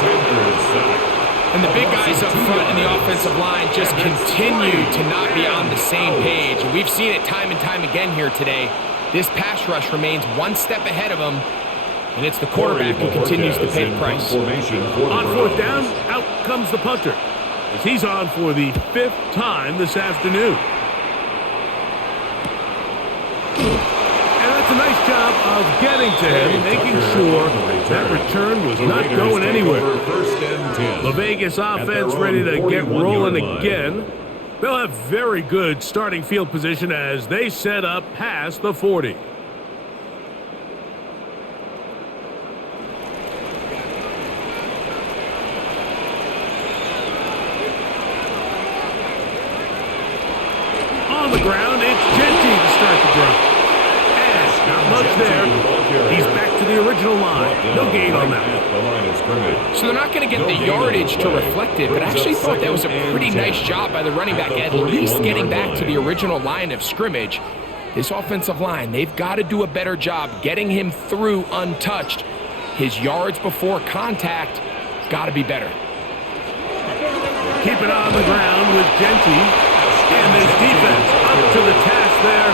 And the big guys up front in the offensive line just continue to not be on the same page. And we've seen it time and time again here today. This pass rush remains one step ahead of them, and it's the quarterback who continues to pay the price. On fourth down, out comes the punter, as he's on for the 5th time this afternoon. And that's a nice job of getting to him, making sure that return was not going anywhere. The Vegas offense ready to get rolling again. They'll have very good starting field position as they set up past the 40. On the ground, it's Genty to start the drive. And not much there. He's back to the original line. No gain on that. So they're not going to get the yardage to reflect it, but I actually thought that was a pretty nice job by the running back, at least getting back to the original line of scrimmage. This offensive line, they've got to do a better job getting him through untouched. His yards before contact got to be better. Keep it on the ground with Genty. And this defense up to the task there.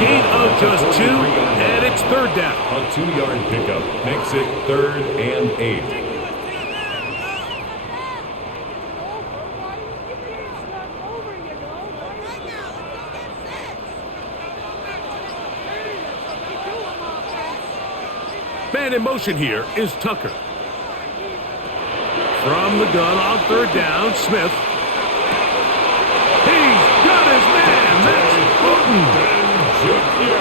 Gain of just 2, and it's third down. A 2-yard pickup makes it 3rd and 8. Man in motion here is Tucker. From the gun on third down, Smith. He's got his man. That's Horton.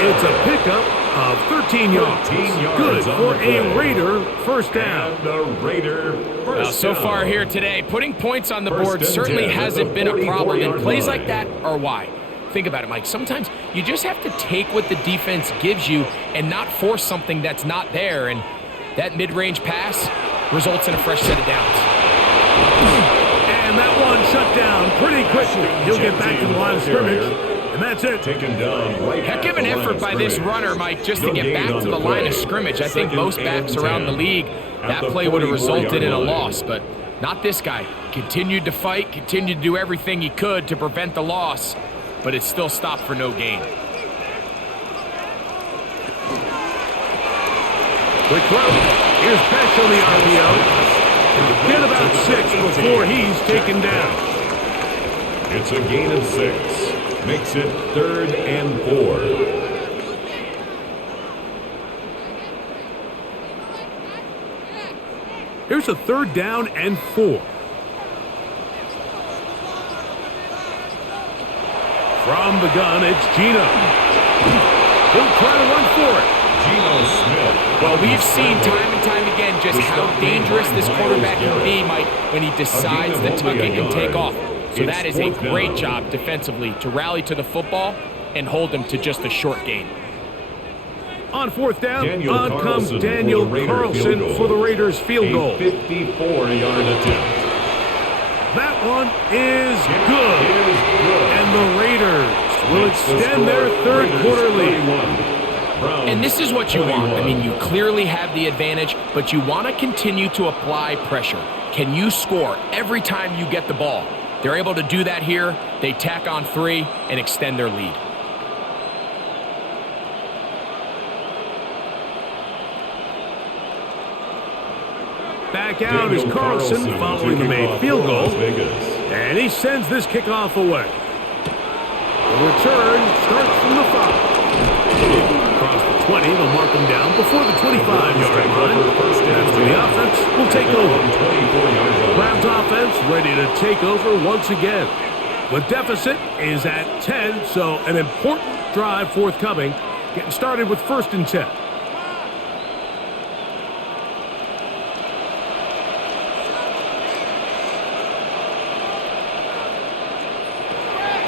It's a pickup of 13 yards. Good for a Raider first down. And the Raider first So down. far here today, putting points on the board certainly hasn't been a problem, and plays like that are why. Think about it, Mike. Sometimes you just have to take what the defense gives you and not force something that's not there, and that mid-range pass results in a fresh set of downs. And that one shut down pretty quickly. He'll get back to the line of scrimmage, and that's it. Taken down right Heck at of an the line effort of by this scrimmage. runner, Mike, just to No get gain back on to the the line play. of scrimmage. I think 2nd most and backs around the 10. league, At that the play would have resulted in a 44-yard line. loss, but not this guy. Continued to fight, continued to do everything he could to prevent the loss, but it still stopped for no gain. Quick throw. Here's Besh on the RPO. Get about 6 before he's taken down. It's a gain of 6. Makes it 3rd and 4. Here's a third down and 4. From the gun, it's Gino. He'll try to run for it. Geno Smith. Well, we've seen time and time again just how dangerous this quarterback can be, Mike, when he decides to tuck it and take off. So that is a great job defensively to rally to the football and hold him to just a short gain. On fourth down, Daniel on comes Carlson Daniel for the Raider Carlson field goal. for the Raiders field goal. A 54-yard attempt. That one is good. And the Raiders will extend their third quarter lead. And this is what you want. I mean, you clearly have the advantage, but you want to continue to apply pressure. Can you score every time you get the ball? They're able to do that here. They tack on 3 and extend their lead. Back out is Carlson following the made field goal. And he sends this kickoff away. The return starts from the 5. Across the 20, they'll mark him down before the 25-yard line. After the offense will take over. Browns offense ready to take over once again. The deficit is at 10, so an important drive forthcoming. Getting started with 1st and 10.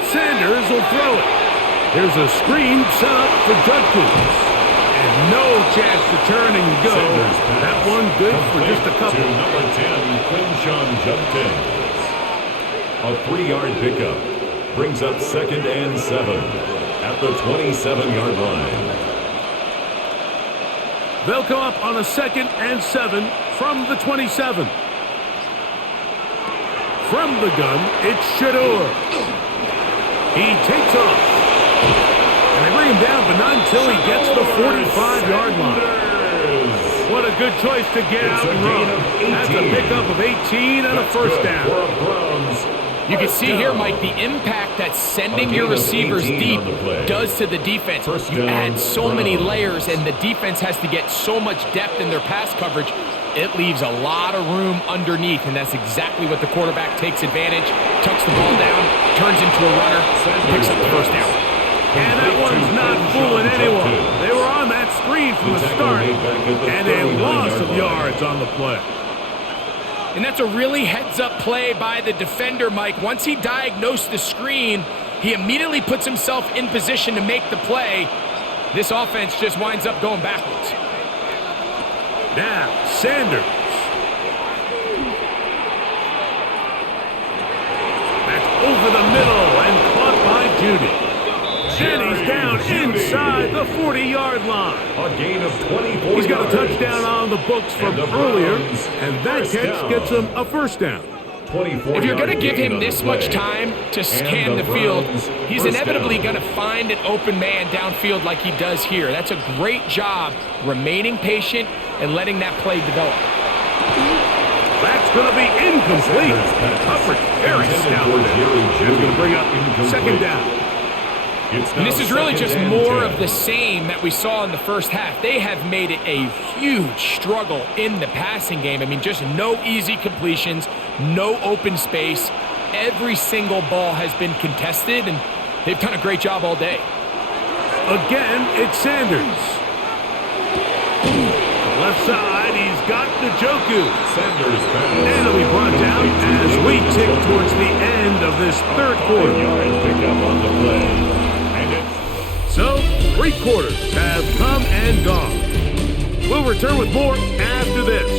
Sanders will throw it. Here's a screen set up for Judkins. And no chance to turn and go. That one good for just a couple. To number 10, Quinshawn Judkins. A 3-yard pickup brings up 2nd and 7 at the 27-yard line. They'll come up on a 2nd and 7 from the 27. From the gun, it's Shador. He takes off. And they bring him down, but not until he gets the 45-yard line. What a good choice to get out and run. That's a pickup of 18 and a 1st down. You can see here, Mike, the impact that sending your receivers deep does to the defense. You add so many layers, and the defense has to get so much depth in their pass coverage. It leaves a lot of room underneath, and that's exactly what the quarterback takes advantage. Tucks the ball down, turns into a runner, picks up the 1st down. And that one's not fooling anyone. They were on that screen from the start, and a loss of yards on the play. And that's a really heads-up play by the defender, Mike. Once he diagnosed the screen, he immediately puts himself in position to make the play. This offense just winds up going backwards. Now, Sanders. That's over the middle and caught by Judy. And he's down inside the 40-yard line. A gain of 24 He's got a yards. touchdown on the books from earlier, and that catch gets him a 1st down. If you're going to give him this much time to scan the field, he's inevitably going to find an open man downfield like he does here. That's a great job remaining patient and letting that play develop. That's going to be incomplete. Coverage very stout. It's going to bring up 2nd down. And this is really just more of the same that we saw in the first half. They have made it a huge struggle in the passing game. I mean, just no easy completions, no open space. Every single ball has been contested, and they've done a great job all day. Again, it's Sanders. Left side, he's got Njoku. Sanders And he'll be brought down as we tick towards the end of this 3rd quarter. Pickup on the play. So, 3 quarters have come and gone. We'll return with more after this.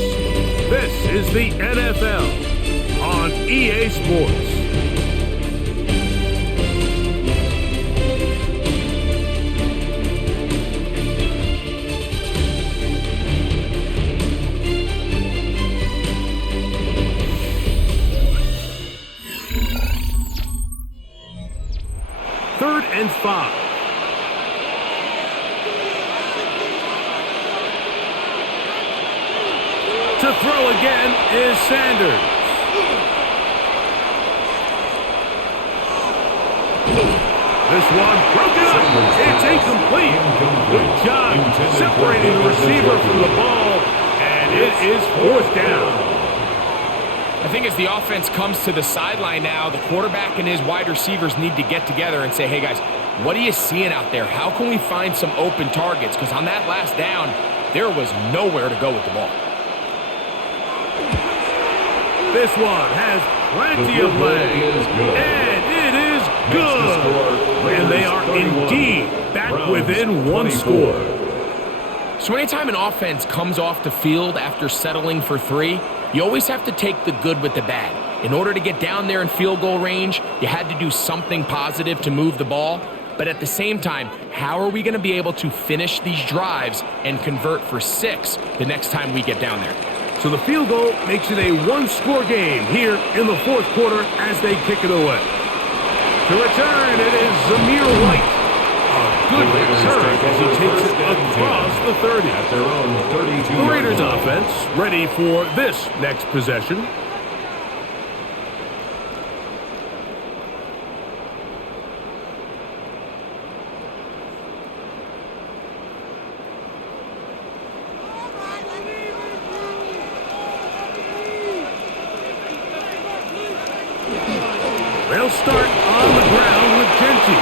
This is the NFL on EA Sports. Third and 5. To throw again is Sanders. This one broken up. It's incomplete. Good job separating the receiver from the ball, and it is 4th down. I think as the offense comes to the sideline now, the quarterback and his wide receivers need to get together and say, hey, guys, what are you seeing out there? How can we find some open targets? Because on that last down, there was nowhere to go with the ball. This one has plenty of legs, and it is good. And they are indeed back within 1 score. So anytime an offense comes off the field after settling for 3, you always have to take the good with the bad. In order to get down there in field goal range, you had to do something positive to move the ball. But at the same time, how are we going to be able to finish these drives and convert for 6 the next time we get down there? So the field goal makes it a 1-score game here in the 4th quarter as they kick it away. To return, it is Zamir White. A good return as he takes it across the 30. At their own 32. The Raiders offense ready for this next possession. They'll start on the ground with Genty.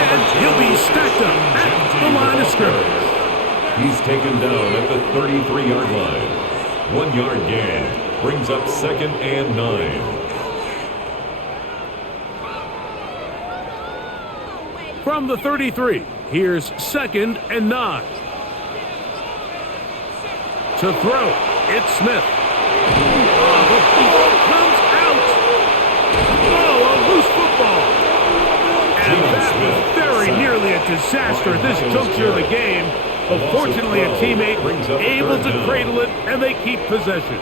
And he'll be stacked up at the line of scrimmage. He's taken down at the 33-yard line. 1 yard gain. Brings up 2nd and 9. From the 33, here's 2nd and 9. To throw, it's Smith. Oh, the ball comes out. Oh, a loose football. And that was very nearly a disaster at this juncture of the game. But fortunately, a teammate able to cradle it, and they keep possession.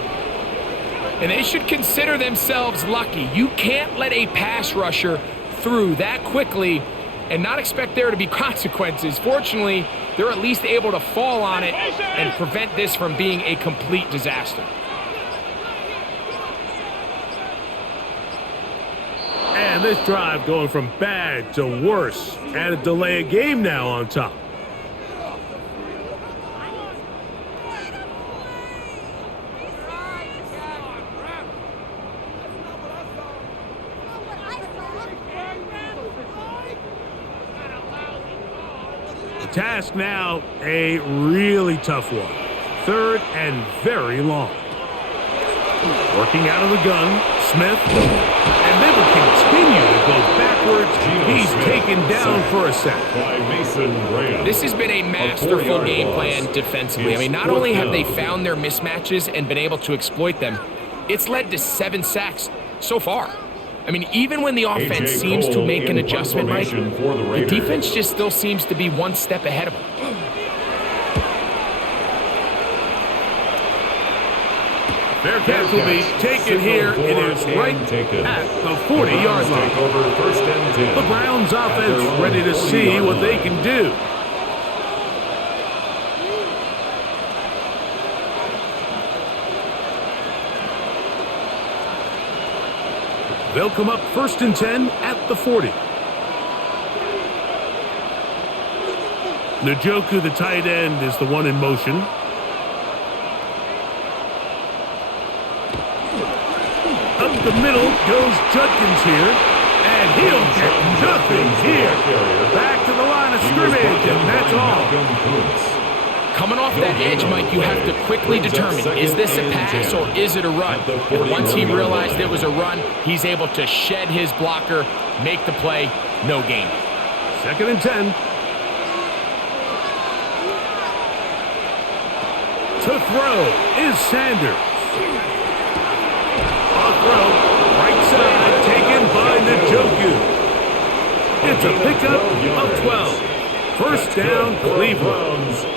And they should consider themselves lucky. You can't let a pass rusher through that quickly and not expect there to be consequences. Fortunately, they're at least able to fall on it and prevent this from being a complete disaster. And this drive going from bad to worse, and a delay of game now on top. The task now, a really tough one. 3rd and very long. Working out of the gun, Smith, and they will continue to go backwards. He's taken down for a sack. By Mason Graham. This has been a masterful game plan defensively. I mean, not only have they found their mismatches and been able to exploit them, it's led to 7 sacks so far. I mean, even when the offense seems to make an adjustment, Mike, the defense just still seems to be one step ahead of them. Their catch will be taken here. It is right at the 40-yard line. The Browns offense ready to see what they can do. They'll come up 1st and 10 at the 40. Njoku, the tight end, is the one in motion. Up the middle goes Judkins here, and he'll get nothing here. Back to the line of scrimmage, and that's all. Coming off that edge, Mike, you have to quickly determine, is this a pass or is it a run? And once he realized it was a run, he's able to shed his blocker, make the play, no gain. 2nd and 10. To throw is Sanders. A throw, right side, taken by Njoku. It's a pickup of 12. 1st down, Cleveland.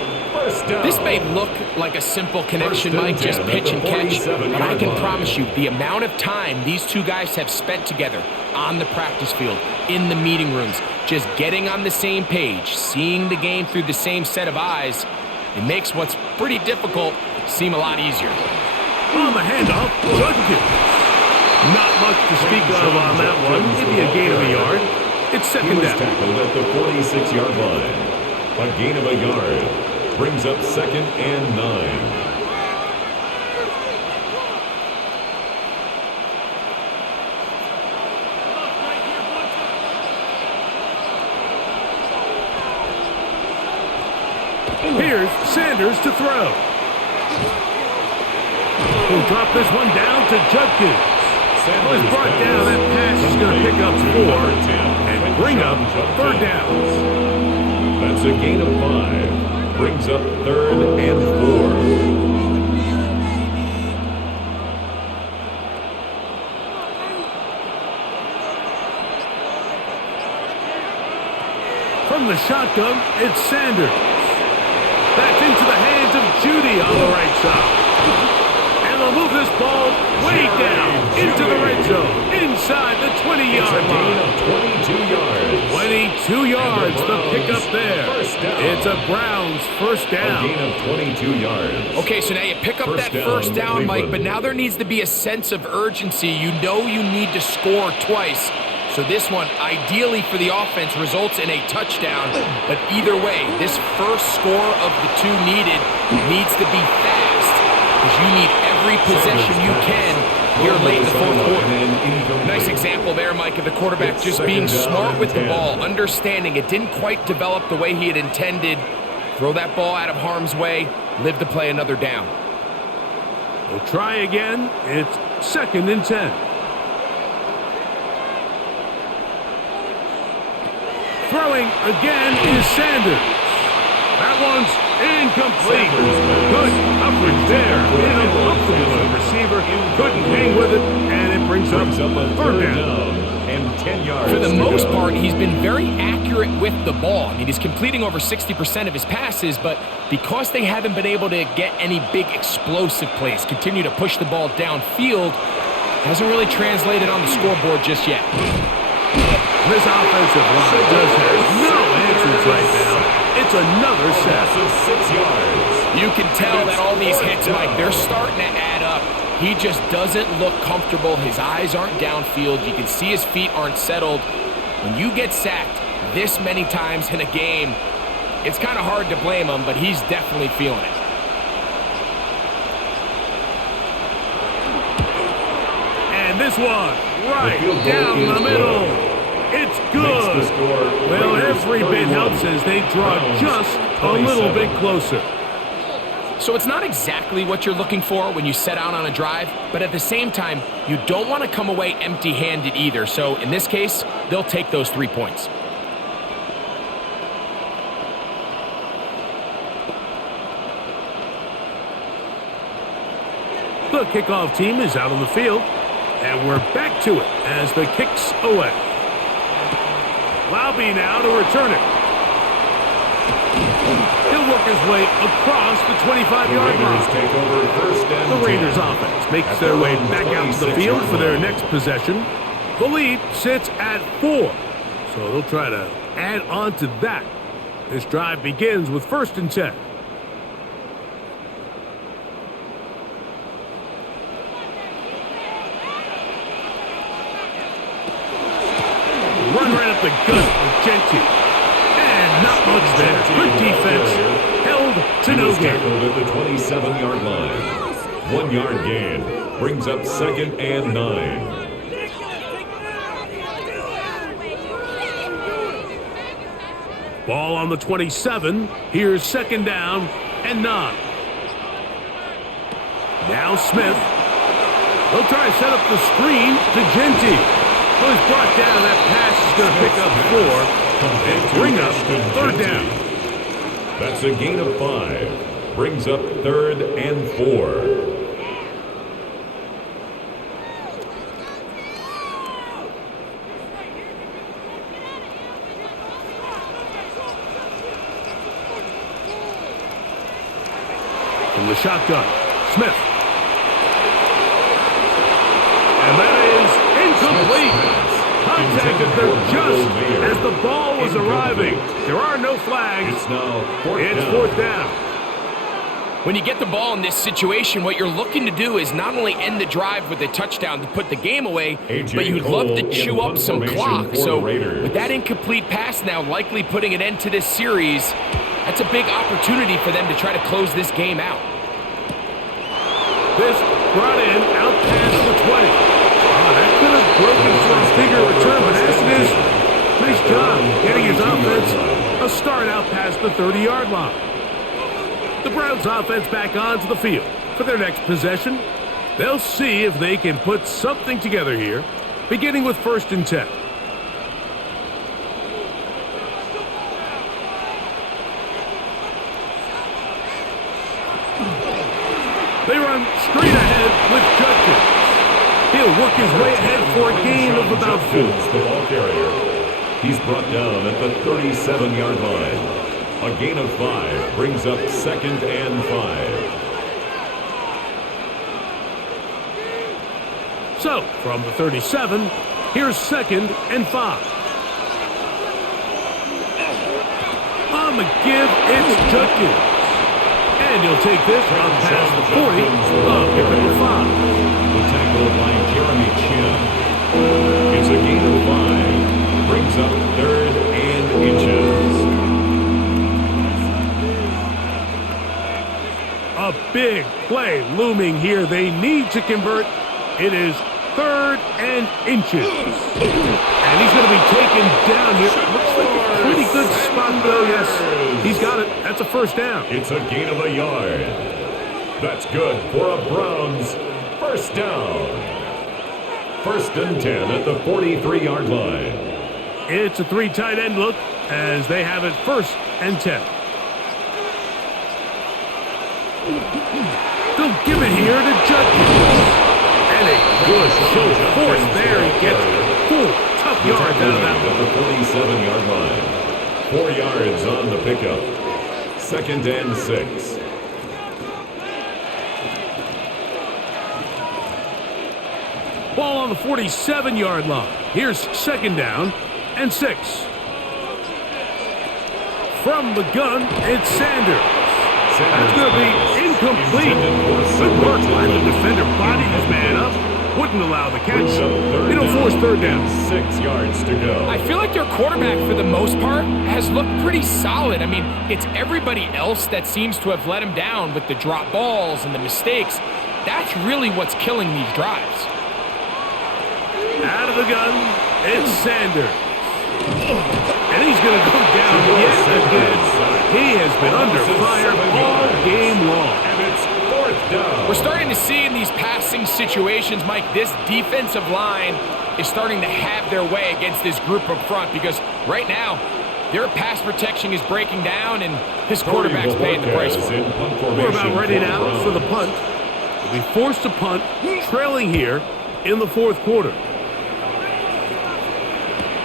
This may look like a simple connection, Mike, just pitch and catch, but I can promise you the amount of time these two guys have spent together on the practice field, in the meeting rooms, just getting on the same page, seeing the game through the same set of eyes, it makes what's pretty difficult seem a lot easier. On the handoff, Judkins. Not much to speak of on that one. Maybe a gain of a yard. It's 2nd down. Tackled at the 46-yard line. A gain of a yard. Brings up 2nd and 9. Here's Sanders to throw. He'll drop this one down to Judkins. Was brought down. That pass is going to pick up 4 and bring up 3rd down. That's a gain of 5. Brings up 3rd and 4. From the shotgun, it's Sanders. That's into the hands of Judy on the right side. And they'll move this ball way down into the red zone, inside the 20-yard line. 22 yards. 22 yards, the pickup. pickup there. First down. It's a Browns first down. A gain of 22 yards. Okay, so now you pick up that first down, Mike, but now there needs to be a sense of urgency. You know you need to score twice. So this one, ideally for the offense, results in a touchdown. But either way, this first score of the two needed needs to be fast because you need every possession you can here late in the fourth quarter. Nice example there, Mike, of the quarterback just being smart with the ball, understanding it didn't quite develop the way he had intended. Throw that ball out of harm's way, live to play another down. We'll try again. It's 2nd and 10. Throwing again is Sanders. That one's incomplete. Good coverage there. The receiver couldn't hang with it, and it brings up a third down. And 10 yards. For the most part, he's been very accurate with the ball. I mean, he's completing over 60% of his passes, but because they haven't been able to get any big explosive plays, continue to push the ball downfield, hasn't really translated on the scoreboard just yet. This offensive line just has no answers right now. It's another sack of 6 yards. You can tell that all these hits, Mike, they're starting to add up. He just doesn't look comfortable. His eyes aren't downfield. You can see his feet aren't settled. When you get sacked this many times in a game, it's kind of hard to blame him, but he's definitely feeling it. And this one, right down the middle. It's good. Well, every bit helps as they draw just a little bit closer. So it's not exactly what you're looking for when you set out on a drive, but at the same time, you don't want to come away empty-handed either. So in this case, they'll take those 3 points. The kickoff team is out on the field, and we're back to it as the kick's away. Laube now to return it. He'll work his way across the 25-yard line. The Raiders offense makes their way back out to the field for their next possession. The lead sits at 4, so they'll try to add on to that. This drive begins with 1st and 10. Run right up the gut with Genti. And not much there. Good defense. Held to no gain. At the 27-yard line. 1 yard gain. Brings up 2nd and 9. Ball on the 27. Here's 2nd down and 9. Now Smith. They'll try to set up the screen to Genti. Well, he's brought down. That pass is going to pick up 4 and bring up 3rd down. That's a gain of 5. Brings up 3rd and 4. From the shotgun, Smith. And that is incomplete. Contact at the just as the ball was arriving. There are no flags. It's now 4th down. When you get the ball in this situation, what you're looking to do is not only end the drive with a touchdown to put the game away, but you'd love to chew up some clock. So with that incomplete pass now likely putting an end to this series, that's a big opportunity for them to try to close this game out. This brought in out past the 20. That could have broken for a bigger return, but as it is, nice job getting his offense a start out past the 30-yard line. The Browns offense back onto the field for their next possession. They'll see if they can put something together here, beginning with 1st and 10. They run straight ahead with Judkins. He'll work his way ahead for a gain of about 4. The ball carrier. He's brought down at the 37-yard line. A gain of 5 brings up 2nd and 5. So, from the 37, here's 2nd and 5. the give, it's Judkins. And he'll take this up past the 40 of number 5. The tackle by Jeremy Chin. It's a gain of 5. Brings up 3rd and inches. A big play looming here. They need to convert. It is 3rd and inches. And he's going to be taken down here. Looks like a pretty good spot, though. Yes, he's got it. That's a first down. It's a gain of a yard. That's good for a Browns first down. 1st and 10 at the 43-yard line. It's a 3 tight end look as they have it 1st and 10. They'll give it here to Judkins. And a good show of force there. He gets 4 tough yards out of that one. At the 47-yard line. 4 yards on the pickup. 2nd and 6. Ball on the 47-yard line. Here's 2nd down and 6. From the gun, it's Sanders. That's going to be incomplete. Good work by the defender. Bodied his man up. Wouldn't allow the catch. It'll force 3rd down. 6 yards to go. I feel like their quarterback, for the most part, has looked pretty solid. I mean, it's everybody else that seems to have let him down with the drop balls and the mistakes. That's really what's killing these drives. Out of the gun, it's Sanders. And he's going to go down yet again. He has been under fire all game long. And it's 4th down. We're starting to see in these passing situations, Mike, this defensive line is starting to have their way against this group up front because right now, their pass protection is breaking down and his quarterback's paying the price for it. We're about ready now for the punt. We forced to punt, trailing here in the 4th quarter.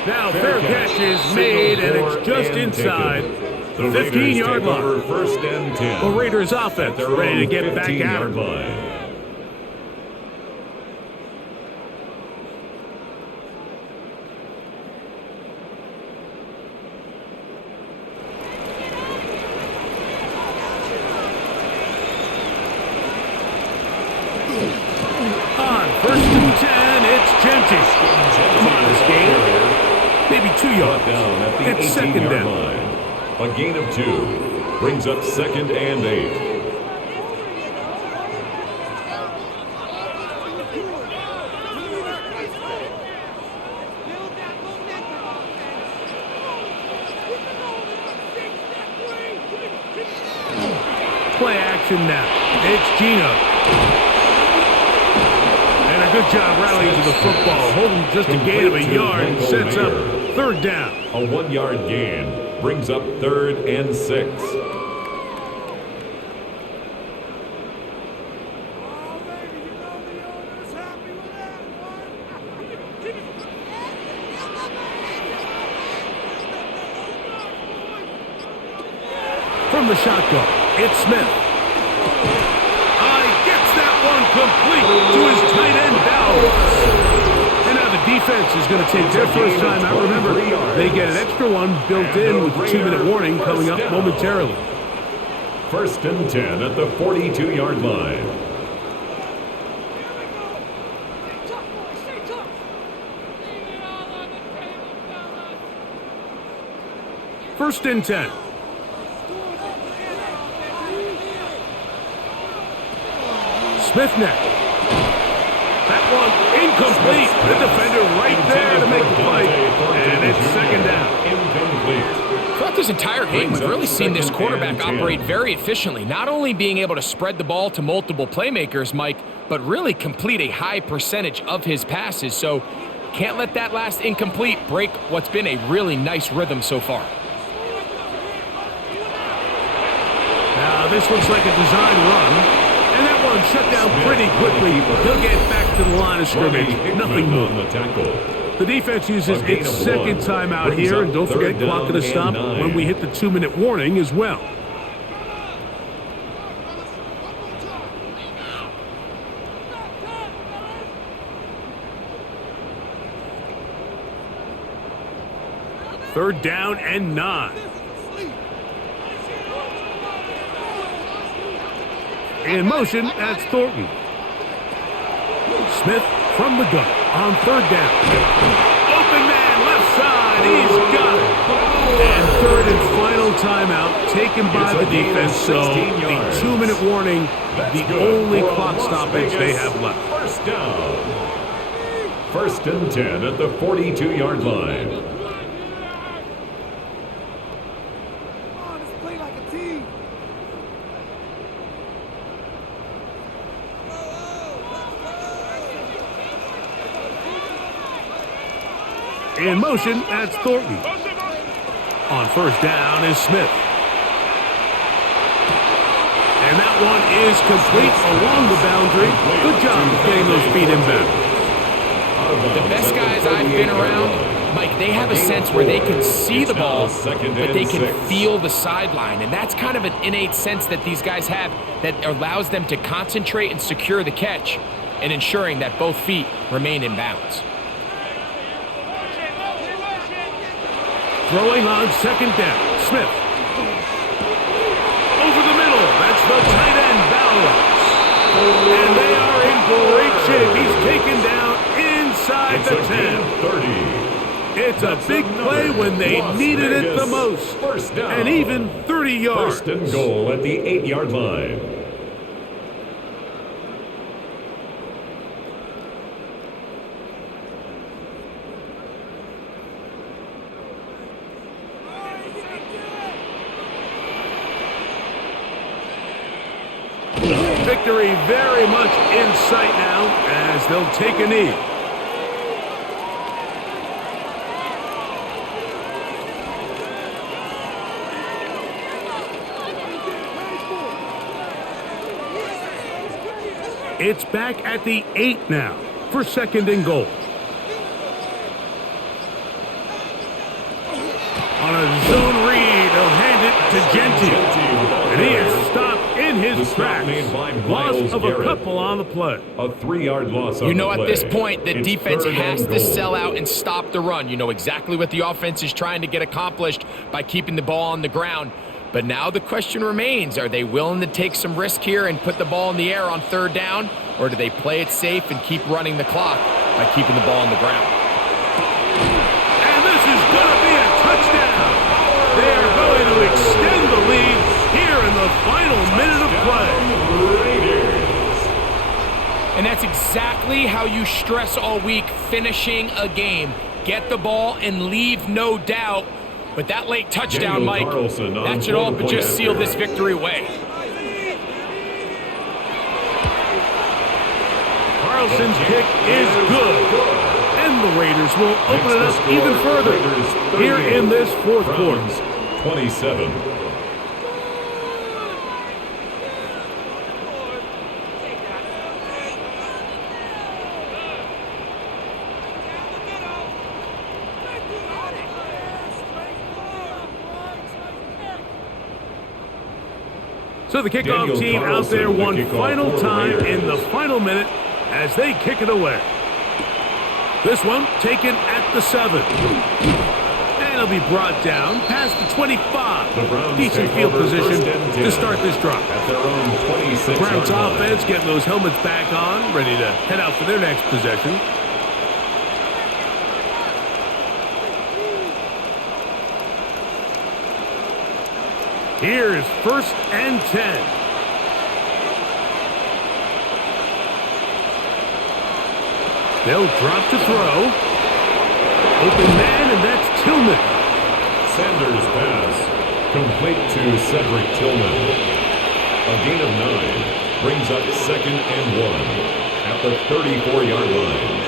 Now, fair catch is made, and it's just inside the 15-yard line. 1st and 10. The Raiders offense ready to get back at it. On 1st and 10, it's Genty. Modest gain. Maybe 2 yards. It's 2nd down. Line. A gain of 2 brings up 2nd and 8. Play action now. It's Gino. And a good job rallying to the football, holding just a gain of a yard and sets up 3rd down. A 1-yard gain brings up 3rd and 6. From the shotgun, it's Smith. Gets that one complete to his tight end Dowd. And now the defense is going to take their first time out. Remember, they get an extra one built in with the 2-minute warning coming up momentarily. 1st and 10 at the 42-yard line. First and 10. Smith next. That one incomplete. The defender right there to make the play. And it's 2nd down. Incomplete. Throughout this entire game, we've really seen this quarterback operate very efficiently, not only being able to spread the ball to multiple playmakers, Mike, but really complete a high percentage of his passes. So can't let that last incomplete break what's been a really nice rhythm so far. Now this looks like a design run. And that one shut down pretty quickly. He'll get back to the line of scrimmage. Nothing more. The defense uses its 2nd timeout here. And don't forget, clock going to stop when we hit the 2-minute warning as well. Third down and 9. In motion, that's Thornton. Smith from the gun on third down. Open man, left side, he's got it. And third and final timeout taken by the defense, so the 2-minute warning, the only clock stoppage they have left. First down. First and 10 at the 42-yard line. In motion, that's Thornton. On first down is Smith. And that one is complete along the boundary. Good job of getting those feet inbound. The best guys I've been around, Mike, they have a sense where they can see the ball, but they can feel the sideline. And that's kind of an innate sense that these guys have that allows them to concentrate and secure the catch and ensuring that both feet remain in bounds. Throwing on second down, Smith. Over the middle, that's the tight end, Bowers. And they are in great shape. He's taken down inside the 10. It's a big play when they needed it the most. First down. And even 30 yards. First and goal at the 8-yard line. Victory very much in sight now as they'll take a knee. It's back at the 8 now for second and goal. On a zone read, he'll hand it to Gentile. And he is stopped in his tracks. Loss of a couple on the play. A 3-yard loss on You know, the at play. this point, the It's defense third has and to goal. sell out and stop the run. You know exactly what the offense is trying to get accomplished by keeping the ball on the ground. But now the question remains, are they willing to take some risk here and put the ball in the air on third down? Or do they play it safe and keep running the clock by keeping the ball on the ground? And this is going to be a touchdown. They are going to extend the lead here in the final minute of play. And that's exactly how you stress all week, finishing a game. Get the ball and leave no doubt. But that late touchdown, Mike, that should all but just seal this victory away. Carlson's kick is good. And the Raiders will open it up even further here in this fourth quarter. 27. So the kickoff team out there one final time in the final minute as they kick it away. This one taken at the 7. And it'll be brought down past the 25. Decent field position to start this drive. At their own 26. Browns offense getting those helmets back on, ready to head out for their next possession. Here's first and 10. They'll drop to throw. Open man, and that's Tillman. Sanders' pass complete to Cedric Tillman. A gain of 9 brings up second and 1 at the 34-yard line.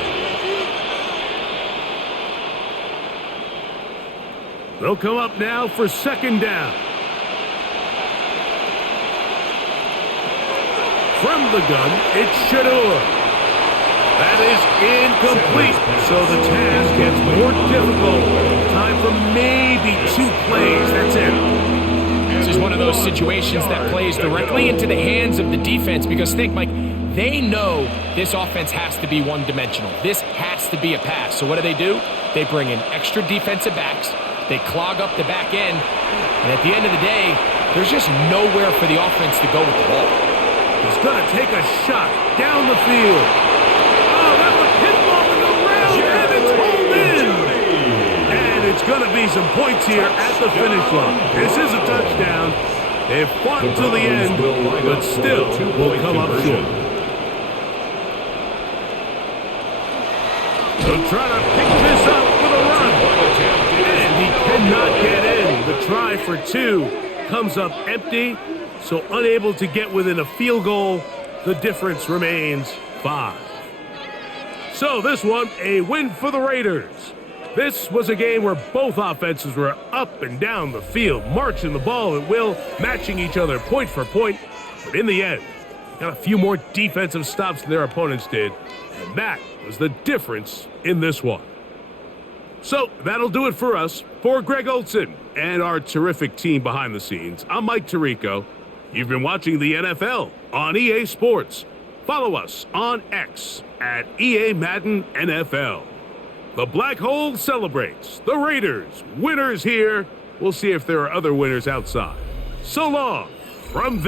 They'll come up now for second down. From the gun, it's Shador. That is incomplete, so the task gets more difficult. Time for maybe 2 plays, that's it. This is one of those situations that plays directly into the hands of the defense because think, Mike, they know this offense has to be one-dimensional. This has to be a pass. So what do? They bring in extra defensive backs. They clog up the back end. And at the end of the day, there's just nowhere for the offense to go with the ball. Because going to take a shot down the field. Oh, that was pinballing around, and it's pulled in. And it's going to be some points here at the finish line. This is a touchdown. They fought to the end, but still will come up short. They'll try to pick this up with a run. And he cannot get in. The try for 2 comes up empty, so unable to get within a field goal. The difference remains 5. So this one, a win for the Raiders. This was a game where both offenses were up and down the field, marching the ball at will, matching each other point for point. But in the end, got a few more defensive stops than their opponents did, and that was the difference in this one. So that'll do it for us. For Greg Olson and our terrific team behind the scenes, I'm Mike Tirico. You've been watching the NFL on EA Sports. Follow us on X at EA Madden NFL. The Black Hole celebrates. The Raiders, winners here. We'll see if there are other winners outside. So long from